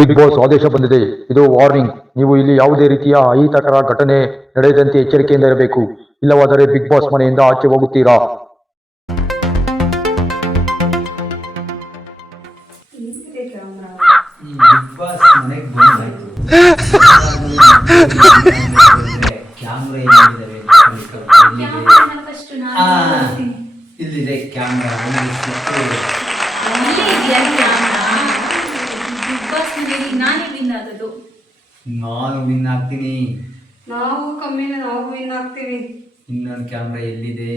Big boss ಆದೇಶ ಬಂದಿದೆ. ಇದು ವಾರ್ನಿಂಗ್. ನೀವು ಇಲ್ಲಿ ಯಾವುದೇ ರೀತಿಯ ಅಹಿತಕರ ಘಟನೆ ನಡೆಯದಂತೆ ಎಚ್ಚರಿಕೆಯಿಂದ ಇರಬೇಕು. ಇಲ್ಲವಾದರೆ ಬಿಗ್ ಬಾಸ್ ಮನೆಯಿಂದ ಆಚೆ ಹೋಗುತ್ತೀರಾ. ಬಿಗ್ ಬಾಸ್ ಮನೆಗೆ ಬಂದಾಯ್ತು. ಕ್ಯಾಮ್ರಾ ಇಲ್ಲಿದೆ ಕ್ಯಾಮ್ರಾ. ನಾನು ವಿನ್ ಆಗ್ತೀನಿ. ನಾವು ಕಮ್ಮಿನ ನಾವು ವಿನ್ ಆಗ್ತೀವಿ. ಇನ್ನೊಂದು ಕ್ಯಾಮ್ರಾ ಎಲ್ಲಿದೆ?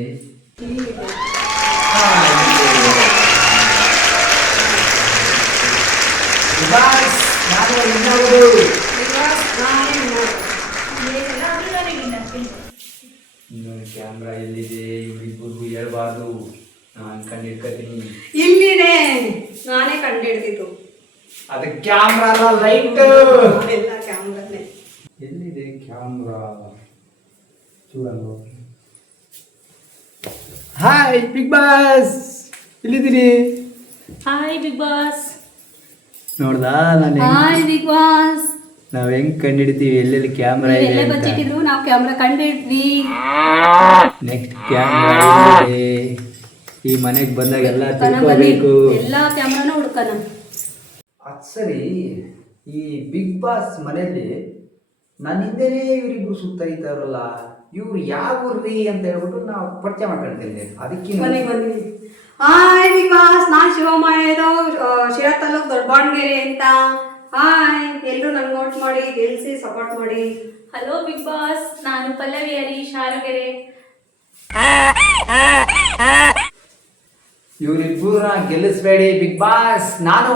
ಇನ್ನೊಂದು ಕ್ಯಾಮ್ರಾ ಎಲ್ಲಿದೆ? ಇವರಿಬ್ಬರಿಗೂ ಹೇಳ್ಬಾರ್ದು, ನಾನು ಕಂಡಿಡ್ಕೊತೀನಿ. ಇಲ್ಲಿದೆ, ನಾನೇ ಕಂಡಿಡ್ದಿದ್ದು. ಅದು ಕ್ಯಾಮ್ರಾ ಅಲ್ಲ, ಲೈಟ್. ಎಲ್ಲ ಕ್ಯಾಮ್ರಾನೇ. ಎಲ್ಲಿದೆ ಕ್ಯಾಮ್ರಾ? ಚೂಡಂಗ. ಹಾಯ್ ಬಿಗ್ ಬಾಸ್, ಇಲ್ಲಿದ್ದೀನಿ. Hi Bigg Boss. ನೋಡ್ದಾ ನಾನು ಹಾಯ್ ಬಿಗ್ ಬಾಸ್. ನಾವ್ ಹೆಂಗ್ ಕಂಡಿಡ್ತೀವಿ ಎಲ್ಲೆಲ್ಲಿ ಕ್ಯಾಮ್ರಾ ಇದೆ ಎಲ್ಲ ಬಚ್ಚಿಟ್ಟಿದ್ರು, ನಾವು ಕ್ಯಾಮ್ರಾ ಕಂಡಿಡ್ವಿ. ನೆಕ್ಸ್ಟ್ ಕ್ಯಾಮ್ರಾ ಇದೆ. ಈ ಮನೆಗೆ ಬಂದಾಗ ಎಲ್ಲ ತಿಳ್ಕೋಬೇಕು. ಎಲ್ಲ ಕ್ಯಾಮ್ರಾನ ಹುಡ್ಕನ. ಅದು ಸರಿ, ಈ ಬಿಗ್ ಬಾಸ್ ಮನೆಯಲ್ಲಿ ನನ್ನ ಹಿಂದೆನೇ ಇವರಿಬ್ರು ಸುತ್ತರಿತಾರಲ್ಲ, ಇವ್ರು ಯಾವ ಊರ್ರಿ ಅಂತ ಹೇಳ್ಬಿಟ್ಟು ನಾವು ಪರಿಚಯ ಮಾಡ್ಕೊಳ್ತೇವೆ. ಅದಕ್ಕೆ ಬನ್ನಿ. ಹಾಯ್ ಬಿಗ್ ಬಾಸ್, ನಾನ್ ಶಿವಮಯ್ಯದು, ಶಿರಾ ತಾಲೂಕ್ ದೊಡ್ಡಬಾಣಗೆರೆ ಅಂತ. ಹಾಯ್, ಎಲ್ಲರೂ ನಂಗೆ ನೋಟ್ ಮಾಡಿ ಗೆಲ್ಸಿ ಸಪೋರ್ಟ್ ಮಾಡಿ. ಹಲೋ ಬಿಗ್ ಬಾಸ್, ನಾನು ಪಲ್ಲವಿ ಹರಿ, ಶಾರಗೆರೆ. ಇವರಿಬ್ಬರನ್ನ ಗೆಲ್ಲಿಸ್ಬೇಡಿ ಬಿಗ್ ಬಾಸ್. ನಾನು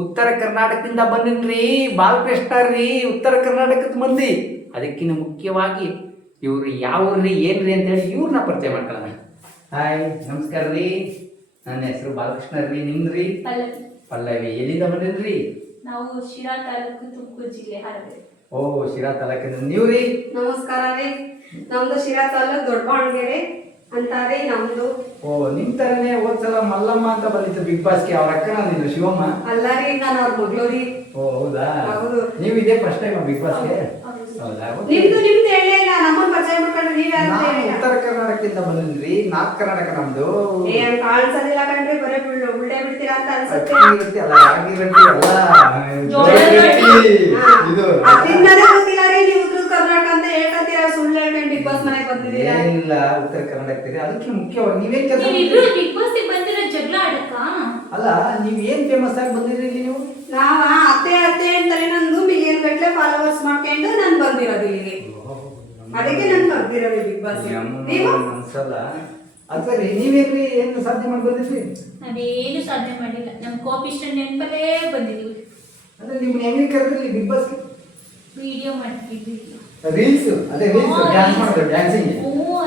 ಉತ್ತರ ಕರ್ನಾಟಕದಿಂದ ಬಂದಿನ್ರಿ, ಬಾಲಕೃಷ್ಣ ರೀ, ಉತ್ತರ ಕರ್ನಾಟಕದ ಮಂದಿ. ಅದಕ್ಕಿಂತ ಮುಖ್ಯವಾಗಿ ಇವ್ರು ಯಾವ್ರಿ ಏನ್ರಿ ಅಂತ ಹೇಳಿ ಇವ್ರನ್ನ ಪರಿಚಯ ಮಾಡ್ಕೊಳ್ಳೋಣ. ಹಾಯ್, ನಮಸ್ಕಾರ ರೀ. ನನ್ನ ಹೆಸರು ಬಾಲಕೃಷ್ಣ ರೀ. ನಿಮ್ದ್ರಿ? ಪಲ್ಲವಿ. ಎಲ್ಲಿಂದ ಬಂದಿದ್ರಿ? ನಾವು ಶಿರಾ ತಾಲೂಕು, ತುಮಕೂರು ಜಿಲ್ಲೆ, ಹಾರಗೆರೆ. ಓ, ಶಿರಾ ತಾಲೂಕಿನ. ನೀವ್ರಿ? ನಮಸ್ಕಾರ ರೀ, ನಮ್ದು ಶಿರಾ ತಾಲೂಕ್ ದೊಡ್ಡಬಾಣಗೆರೆ ಅಂತಾರೆ ನಮ್ದು. ಓ, ನಿಮ್ ತರನೇ ಹೋದ್ಸಲ ಮಲ್ಲಮ್ಮ ಅಂತ ಬಂದಿತ್ತು ಬಿಗ್ ಬಾಸ್ಗೆ. ಅವ್ರ ಅಕ್ಕನ ಅಂದಿದ್ರು ಶಿವಮ್ಮ. ಅಲ್ಲ ರೀ, ನಾನು ಅವ್ರ ಮಗಳು ರೀ. ಓ ಹೌದಾ? ಹೌದು. ನೀವು ಇದೇ ಫಸ್ಟ್ ಟೈಮ್ ಬಿಗ್ ಬಾಸ್ಗೆ? ಹೌದಾ? ನಿಮ್ದು ಹೇಳೇ ಇಲ್ಲ, ನಮ್ಮನ್ನ ಪರಿಚಯ ಮಾಡ್ಕೊಂಡ್ರೆ ನೀವ್ ಯಾರು ಅಂತ ಹೇಳಿಲ್ಲ. ಉತ್ತರ ಕರ್ನಾಟಕದಿಂದ ಬಂದ್ರಿ. ನಾರ್ತ್ ಕರ್ನಾಟಕ ನಮ್ದು. ಏನ್ ಕಾಣಿಸೋದಿಲ್ಲ ಕಣ್ರಿ, ಬರೇ ಉಲ್ಟೆ ಬಿಡ್ತೀರಾ ಅಂತ ಅನ್ಸುತ್ತೆ. ಅಲ್ಲ, ರಾಗಿ ರೊಟ್ಟಿ ಅಲ್ಲ, ಇದು ಅದಿಂದನೇ ಗೊತ್ತಿಲ್ಲ ರೀ, ನೀವು ಉತ್ತರ ಕರ್ನಾಟಕ ಅಂತ ಹೇಳ್ಕೊಂತೀರಾ, ಸುಳ್ಳು ಹೇಳ್ಕೊಂಡು ಬಿಗ್ ಬಾಸ್ ಮನೆಗೆ ಬಂದಿದ್ದೀರಾ. ಏನಿಲ್ಲ, ಉತ್ತರ ಕರ್ನಾಟಕ. ಅದಕ್ಕೆ ಮುಖ್ಯವಾಗಿ ನೀವೇನ್ ಕೆಲಸ ನೀವಿಬ್ರು ಬಿಗ್ ಬಾಸ್ ಬಂದಿರೋ ಜಗಳ ಆಡಕ್ಕ? ಅಲ್ಲ, ನೀವ್ ಏನ್ ಫೇಮಸ್ ಆಗಿ ಬಂದಿರಿ ಇಲ್ಲಿ ನೀವು? ನಾವ ಅತ್ತೆ ಅಂತಾನೆ ನಂದು ಮಿಲಿಯನ್ ಗಟ್ಲೆ ಫಾಲೋವರ್ಸ್ ಮಾಡ್ಕೊಂಡು ನಾನು ಬಂದಿರೋದು ಇಲ್ಲಿಗೆ. ಅದಕ್ಕೆ ನಾನು ಬರ್ದಿರೋದು ಬಿಗ್ ಬಾಸ್. ನೀವು ಅನ್ಸಲ್ಲ. ಅದು ಸರಿ, ನೀವೇನ್ರಿ ಏನು ಸಾಧನೆ ಮಾಡಿ ಬಂದಿದ್ರಿ? ನಾವೇನು ಸಾಧನೆ ಮಾಡಿಲ್ಲ, ನಮ್ ಕೋಪಿಷ್ಟ ನೆನಪಲ್ಲೇ ಬಂದಿದ್ದೀವಿ. ಅಂದ್ರೆ ನಿಮ್ನ ಹೆಂಗೆ ಕರೆದ್ರಿ ಬಿಗ್ ಬಾಸ್? ವಿಡಿಯೋ ಮಾಡ್ತಿದ್ವಿ. ರೀಲ್ಸ್, ಅದೇ ರೀಲ್ಸ್ ಡ್ಯಾನ್ಸ್ ಮಾಡೋದು, ಡ್ಯಾನ್ಸಿಂಗ್.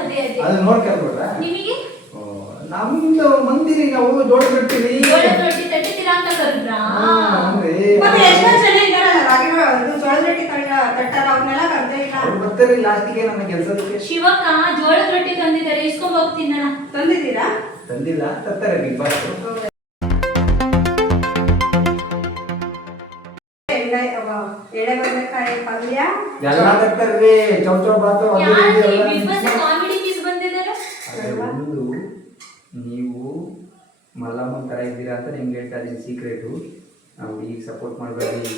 ಅದೇ ಅದು ನೋಡಿ ಕರೆದ್ಬಿಟ್ರಾ? ನಿಮಗೆ ನಮ್ದು ಮಂದಿರಿ, ನಾವು ಜೋಡಿ ಬಿಡ್ತೀವಿ. ಜೋಳದ ರೊಟ್ಟಿ ತಟ್ಟಿದ್ದೀರಾ ಅಂತ ಕರೆದ್ರಾ? ಮತ್ತೆ ಎಷ್ಟೋ ಜನ ಇದಾರಲ್ಲ ರಾಗಿ ಜೋಳದ ರೊಟ್ಟಿ ತಟ್ಟಾರ, ಅವ್ರನ್ನೆಲ್ಲ ಕರ್ದೇ ಇಲ್ಲ. ಅವ್ರು ಬರ್ತಾರೆ ಲಾಸ್ಟಿಗೆ ನನ್ನ ಕೆಲಸದಕ್ಕೆ. ಶಿವಕ್ಕ ಜೋಳದ ರೊಟ್ಟಿ ತಂದಿದ್ದಾರೆ, ಇಸ್ಕೊಂಡ್ ಹೋಗ್ತೀನಿ. ತಂದಿದ್ದೀರಾ? ತಂದಿಲ್ಲ, ತರ್ತಾರೆ ಬಿಗ್ ಬಾಸ್. ಎಡೆ ಬದನೆಕಾಯಿ ಪಲ್ಯ ಎಲ್ಲ ತರ್ತಾರ್ರಿ. ಚೌಚೌ ಬಾತು ಕಾಮಿಡಿ ಪೀಸ್ ಬಂದಿದ್ದಾರೆ. ನೀವು ಮಲ್ಲಮ್ಮ ತರ ಇದ್ದೀರಾ ಅಂತ ನಿಮ್ಗೆ ಹೇಳ್ತಾ ಇದೀನಿ ಸೀಕ್ರೆಟು. ನಾವು ಈಗ ಸಪೋರ್ಟ್ ಮಾಡಬೇಡಿ,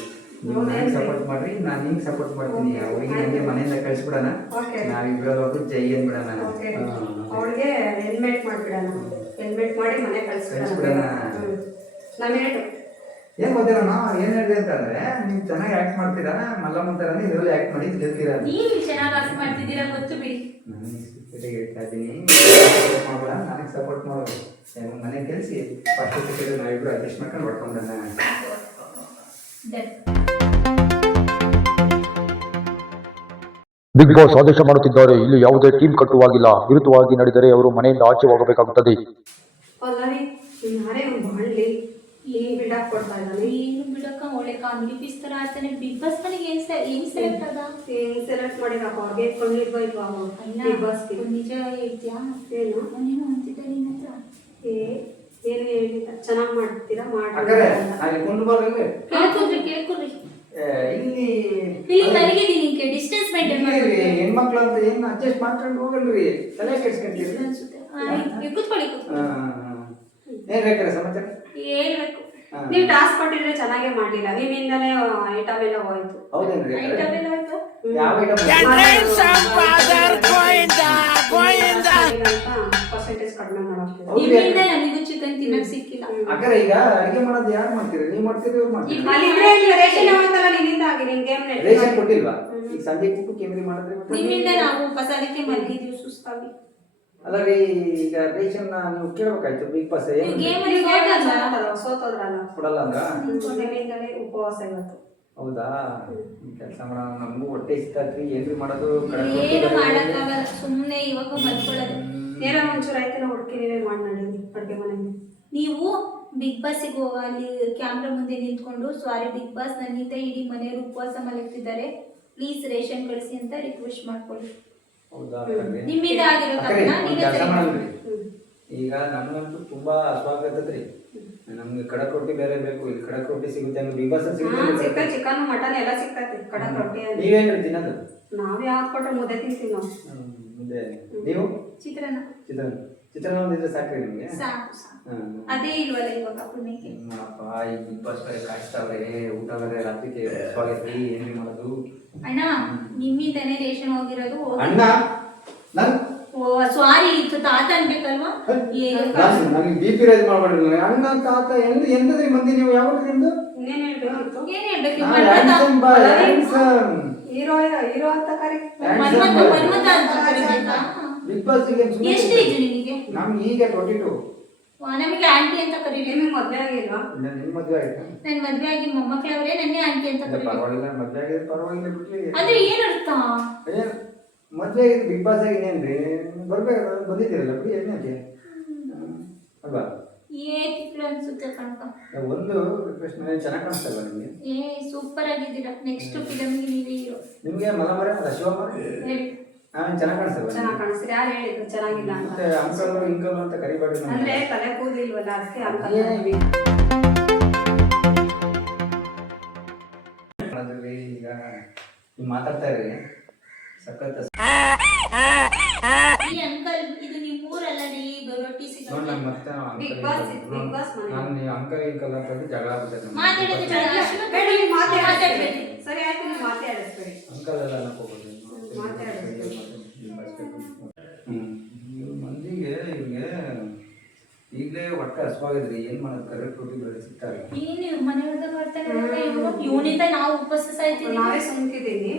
ನೀವು ನನಗೆ ಸಪೋರ್ಟ್ ಮಾಡ್ರಿ, ನಾನು ನಿಮ್ಗೆ ಸಪೋರ್ಟ್ ಮಾಡ್ತೀನಿ. ಅವ್ರಿಗೆ ನನಗೆ ಮನೆಯಿಂದ ಕಳಿಸ್ಬಿಡೋಣ, ನಾವಿಬ್ಬರಲ್ಲೊಬ್ರು ಜೈ ಅಂದ್ಬಿಡೋಣ. ಅವಳಿಗೆ ಹೆಲ್ಮೆಟ್ ಮಾಡ್ಬಿಡೋಣ, ಹೆಲ್ಮೆಟ್ ಮಾಡಿ ಮನೆ ಕಳಿಸ್ಬಿಡೋಣ. ನಮ್ಮೇಟು ಏನ್ ಗೊತ್ತಿರೋಣ ಏನ್ ಹೇಳಿದೆ ಅಂತಂದ್ರೆ, ನೀವು ಚೆನ್ನಾಗಿ ಆಕ್ಟ್ ಮಾಡ್ತೀರಾ, ಮಲ್ಲಮ್ಮ ತರನೇ ಇದರಲ್ಲಿ ಆಕ್ಟ್ ಮಾಡಿ ಗೆಲ್ತೀರಾ. ನೀವು ಚೆನ್ನಾಗಿ ಆಕ್ಟ್ ಮಾಡ್ತಿದ್ದೀರಾ ಗೊತ್ತು ಬಿಡಿ. ನಾನು ಹೇಳ್ತಾ ಇದ್ದೀನಿ, ಮಾಡ್ಬೇಡ, ನನಗೆ ಸಪೋರ್ಟ್ ಮಾಡೋದು. ಮನೆ ಕೆಲಸಿ ಫಸ್ಟ್ ಸೆಕೆಂಡ್ ನಾವಿಬ್ರು ಅಡ್ಜಸ್ಟ್ ಮಾಡ್ಕೊಂಡು ಹೊಡ್ಕೊಂಡ. ಬಿಗ್ ಬಾಸ್ ಆದೇಶ ಮಾಡುತ್ತಿದ್ದಾರೆ. ಇಲ್ಲಿ ಯಾವುದೇ ಟೀಮ್ ಕಟ್ಟುವಾಗಿಲ್ಲ. ವಿರುದ್ಧವಾಗಿ ನಡೆದರೆ ಅವರು ಮನೆಯಿಂದ ಆಚೆ ಹೋಗಬೇಕಾಗುತ್ತದೆ. ಏನು ಬಿಡಕ್ಕ, ಒಳ್ಳೆ ಕಾಮಿಡಿ ಪೀಸ್ ತರ ಆಡ್ತಾನೆ. ಬಿಗ್ ಬಾಸ್ ಮನೆಗೆ ಹೆಂಗ್ ಸೆಲೆಕ್ಟ್ ಆದ? ಹೆಂಗ್ ಸೆಲೆಕ್ಟ್ ಮಾಡಿರಪ್ಪ, ಅವ್ರಿಗೆ ಕೊಂಡಿಲ್ವಾ ಇಲ್ವಾ ಬಿಗ್ ಬಾಸ್? ನಿಜ ಹೇಳ್ತೀಯಾ? ಏನು ನೀನು ಅಂತಿದ್ದ ನಿನ್ನ ಹತ್ರ? ಏನು ಹೇಳಿಲ್ಲ, ಚೆನ್ನಾಗಿ ಮಾಡ್ತೀರಾ ಮಾಡಿ. ಕೇಳ್ಕೊಡ್ರಿ ಇಲ್ಲಿ ಇಲ್ಲಿ ಮಲಗಿದ್ದೀನಿ ಡಿಸ್ಟೆನ್ಸ್ ಮೇಂಟೈನ್ ಇಲ್ರಿ, ಮಾಡ್ಬೇಕು ಹೆಣ್ಮಕ್ಳು ಅಂತ ಏನು ಅಡ್ಜಸ್ಟ್ ಮಾಡ್ಕೊಂಡು ಹೋಗಲ್ರಿ, ತಲೆ ಕೆಡ್ಸ್ಕೊಂತೀರಿ. ಅನ್ಸುತ್ತೆ. ಕೂತ್ಕೊಳ್ಳಿ ಏನ್ ಬೇಕಾರೆ ಸಮಾಚಾರ ಹೇಳ್ಬೇಕು. ನೀವು ಟಾಸ್ಕ್ ಕೊಟ್ಟಿದ್ರೆ ಚೆನ್ನಾಗೇ ಮಾಡ್ಲಿಲ್ಲ, ನಿಮ್ಮಿಂದಲೇ ಐಟಮ್ ಎಲ್ಲ ಹೋಯ್ತು. ಹೌದೇನ್ರಿ? ಐಟಮ್ ಎಲ್ಲ ಆಯ್ತು. ಯಾವ ಐಟಮ್? ಪರ್ಸೆಂಟೇಜ್ ಕಡಿಮೆ ಮಾಡೋದು. ನಿಮ್ಮಿಂದ ನನಗೂ ಚಿಕನ್ ತಿನ್ನಕ್ ಸಿಕ್ಕಿಲ್ಲ. ಅಕ್ಕರ ಈಗ ಅಡಿಗೆ ಮಾಡೋದು ಯಾರು ಮಾಡ್ತೀರಿ? ನೀವ್ ಮಾಡ್ತೀರಿ, ಇವ್ರು ಮಾಡ್ತೀರಿ? ಅಲ್ಲಿದ್ರೆ ಇಲ್ಲಿ ರೇಷನ್ ಹೋಯ್ತಲ್ಲ, ನಿನ್ನಿಂದ ಆಗಿ ನಿನ್ ಗೇಮ್ ರೇಷನ್ ಕೊಟ್ಟಿಲ್ವಾ? ಈಗ ಸಂಜೆ ಕೂತು ಕೇಂದ್ರಿ ಮಾಡಿದ್ರೆ ಮತ್ತೆ? ನಿಮ್ಮಿಂದ ನಾವು ಪಸಾರಕ್ಕೆ ಮಲಗಿದೀವಿ ಸುಸ್ತಾಗಿ. ಅಲ್ಲ ರೀ, ಈಗ ರೇಷನ್ ನೀವು ಕೇಳ್ಬೇಕಾಯ್ತು. ಬಿಗ್ ಬಾಸ್ ಗೇಮ್ ಸೋತೋದ್ರಲ್ಲ, ಕೊಡಲ್ಲ ಅಂದ್ರ? ನಿಮ್ಮಿಂದಲೇ ಉಪವಾಸ ಇವತ್ತು. ಹೌದಾ? ಕೆಲಸ ಮಾಡೋಣ, ನಮಗೂ ಹೊಟ್ಟೆ ಇಷ್ಟಾತ್ರಿ. ಏನ್ರಿ ಮಾಡೋದು? ಏನು ಮಾಡಕ್ಕಾಗಲ್ಲ, ಸುಮ್ಮನೆ ಇವಾಗ ಮಲ್ಕೊಳ್ಳೋದು. ಏನೋ ಒಂಚೂರು ಆಯ್ತು, ಹುಡುಕಿ ನೀವೇ ಮಾಡಿ ನಡೀರಿ ಅಡುಗೆ ಮನೆಯಲ್ಲಿ. ನೀವು ಬಿಗ್ ಬಾಸ್ಗೆ ಹೋಗ, ಅಲ್ಲಿ ಕ್ಯಾಮ್ರಾ ಮುಂದೆ ನಿಂತ್ಕೊಂಡು ಸಾರಿ ಬಿಗ್ ಬಾಸ್, ನನ್ನಿಂದ ಇಡೀ ಮನೆಯವರು ಉಪವಾಸ ಮಲಗ್ತಿದ್ದಾರೆ, ಪ್ಲೀಸ್ ರೇಷನ್ ಕಳಿಸಿ ಅಂತ ರಿಕ್ವೆಸ್ಟ್ ಮಾಡ್ಕೊಳ್ಳಿ. ಹೌದಾ? ನಿಮ್ಮಿಂದ ಆಗಿರೋ ಅಕ್ಕರೆ, ಕಾರಣ ಒಂದ್ ನೀವೇ ಕೆಲ್ಸ ಸರಿ ಮಾಡಲ್ರಿ. ಮಾಡಿ. ಈಗ ನನಗಂತೂ ತುಂಬಾ ಹಸುವಾಗತ್ತದ್ರಿ. ನಮ್ಗೆ ಕಡಕ್ ರೊಟ್ಟಿ ಬೇರೆ ಬೇಕು. ಇಲ್ಲಿ ಕಡಕ್ ರೊಟ್ಟಿ ಸಿಗುತ್ತೆ, ಹಂಗ ಬಿಗ್ ಬಾಸ್ ಸಿಗುತ್ತೆ. ಚಿಕನ್ ಮಟನ್ ಎಲ್ಲ ಸಿಗ್ತೈತಿ ಕಡಕ್ ರೊಟ್ಟಿ. ನೀವೇನ್ರಿ ತಿನ್ನೋದು? ನಾವ್ ಯಾವ್ದು ಕೊಟ್ರೆ ಮುದ್ದೆ ತಿಂತೀವಿ ನಾವು. ಮುದ್ದೆ. ನೀವು? ಚಿತ್ರಾನ್ನ ಚಿತ್ರಾನ್ನ ಒಂದಿದ್ರೆ ಸಾಕ್ರಿ ನಿಮ್ಗೆ? ಸಾಕು ಸಾಕು. ಅದೇ ಇಲ್ವಲ್ಲ ಇವಾಗ ಪುಣ್ಯಕ್ಕೆ. ಅಪ್ಪ, ಈ ಬಿಗ್ ಬಾಸ್ ಬೇರೆ ಕಾಯಿಸ್ತಾವ್ರೆ, ಊಟ ಬೇರೆ ರಾತ್ರಿಗೆ ಹಸುವಾಗೈತ್ರಿ. ಏನ್ರಿ ಮಾಡೋದು? ಅಣ್ಣ, ನಿಮ್ಮಿಂದನೇ ರೇಷನ್ ಹೋಗಿರೋದು. ಅಣ್ಣ ನನ್ ಸಾರಿ, ತಾತ ಅನ್ಬೇಕಲ್ವಾ? ನನಗೆ ಬಿ.ಪಿ ರೈಸ್ ಮಾಡ್ಬೇಡ್ರಿ. ಅಣ್ಣ ತಾತ ಎಂತದ್ರಿ ಮಂದಿ ನೀವು? ಯಾವಾಗ ನಿಮ್ದು? ಇನ್ನೇನ್ ಹೇಳ್ಬೇಕಿತ್ತು? ಏನ್ ಹೇಳ್ಬೇಕು? ಹೀರೋ ಅಂತ ಕರಿ. ಮನ್ಮಥ ಅಂತ ಕರಿಬೇಕಾ? ಬಿಗ್ ಬಾಸ್ ಎಷ್ಟು ಏಜ್ ನಿಮಗೆ? ನಮ್ಗೆ ಈಗ 22. ನಮಗೆ ಆಂಟಿ ಅಂತ ಕರೀರಿ. ನಿಮಗೆ ಮದ್ವೆ ಆಗಿಲ್ವಾ? ನಿಮ್ ಮದ್ವೆ ಆಯ್ತಾ? ನನ್ ಮದ್ವೆ ಆಗಿ ಮೊಮ್ಮಕ್ಳವ್ರೆ, ನನ್ನೇ ಆಂಟಿ ಅಂತ ಕರೀರಿ. ಪರವಾಗಿಲ್ಲ, ಮದ್ವೆ ಆಗಿದ್ರೆ ಪರವಾಗಿಲ್ಲ ಬಿಡ್ಲಿ. ಅಂದ್ರೆ ಏನ್ ಅರ್ಥ? ಏನ್ ಮದ್ವೆ ಆಗಿದ್ರೆ ಬಿಗ್ ಬಾಸ್ ಆಗಿ ಇನ್ನೇನ್ರಿ? ಬರ್ಬೇಕು, ಬಂದಿದ್ದೀರಲ್ಲ ಬಿಡಿ, ಏನಕ್ಕೆ ಅಲ್ವಾ? ಏಕಿತ್ತು ಅನ್ಸುತ್ತೆ ಕಣಕ. ಒಂದು ರಿಕ್ವೆಸ್ಟ್, ನನಗೆ ಚೆನ್ನಾಗಿ ಕಾಣಿಸ್ತಲ್ವಾ ನಿಮ್ಗೆ? ಸೂಪರ್ ಆಗಿದ್ದೀರಾ. ನೆಕ್ಸ್ಟ್ ಫಿಲಮ್ಗೆ ನೀವೇ ಹೀರೋ. ನಿಮ್ಗೆ ಮಲಮರ ಶಿವಮರ ಹೇಳಿ. ಆಮೇಲೆ ಚೆನ್ನಾಗಿ ಕಾಣಿಸ್ತಲ್ವಾ? ಚೆನ್ನಾಗಿ ಕಾಣಿಸ್ತೀರಿ. ಯಾರು ಹೇಳಿದ್ರು ಚೆನ್ನಾಗಿಲ್ಲ ಅಂತ? ಮತ್ತೆ ಅಂಕಲ್ ಇಂಕಲ್ ಅಂತ ಕರಿಬೇಡಿ. ಅಂದ್ರೆ ತಲೆ ಕೂದಲಿಲ್ವಲ್ಲ, ಅದಕ್ಕೆ ಅಂತ. ಈಗ ನೀವು ಮಾತಾಡ್ತಾ ಇರಿ, ಸಖತ್ ಈ ಅಂಕಲ್, ಇದು ನಿಮ್ಮ ಊರಲ್ಲ ರೀ, ರೊಟ್ಟಿ ಸಿಗುತ್ತೆ. ನೋಡಿ ನಂಗೆ ಮತ್ತೆ ಬಿಗ್ ಬಾಸ್ ಮನೆ. ನಾನು ಅಂಕಲ್ ಇಂಕಲ್ ಅಂತಂದ್ರೆ ಜಗಳ ಆಗ್ತದೆ. ಮಾತಾಡೋದು ಜಗಳ ಅಷ್ಟು ಬೇಡ, ನೀವು ಮಾತಾಡ್ಬೇಡಿ. ಸರಿ ಆಯ್ತು, ನೀವು ಮಾತಾಡಿಸ್ಬೇಡಿ. ಅಂಕಲ್ ಎಲ್ಲ ಅನ್ನಕೋಬೋದು. ಮಂದಿಗೆ ಇವ್ರಿಗೆ ಈಗಲೇ ಹೊಟ್ಟೆ ಹಸುವಾಗಿದ್ರಿ, ಏನ್ ಮಾಡೋದು? ಕರೆಕ್ಟ್ ರೊಟ್ಟಿ ಬೇರೆ ಸಿಗ್ತಾರೆ. ಏನು ಮನೆ ಹೊಡೆದ ಬರ್ತಾನೆ ಇವನಿಂದ ನಾವು ಉಪವಾಸ ಸಾಯ್ತೀವಿ. ನಾವೇ ಸುಮ್ಕಿದ್ದೀನಿ.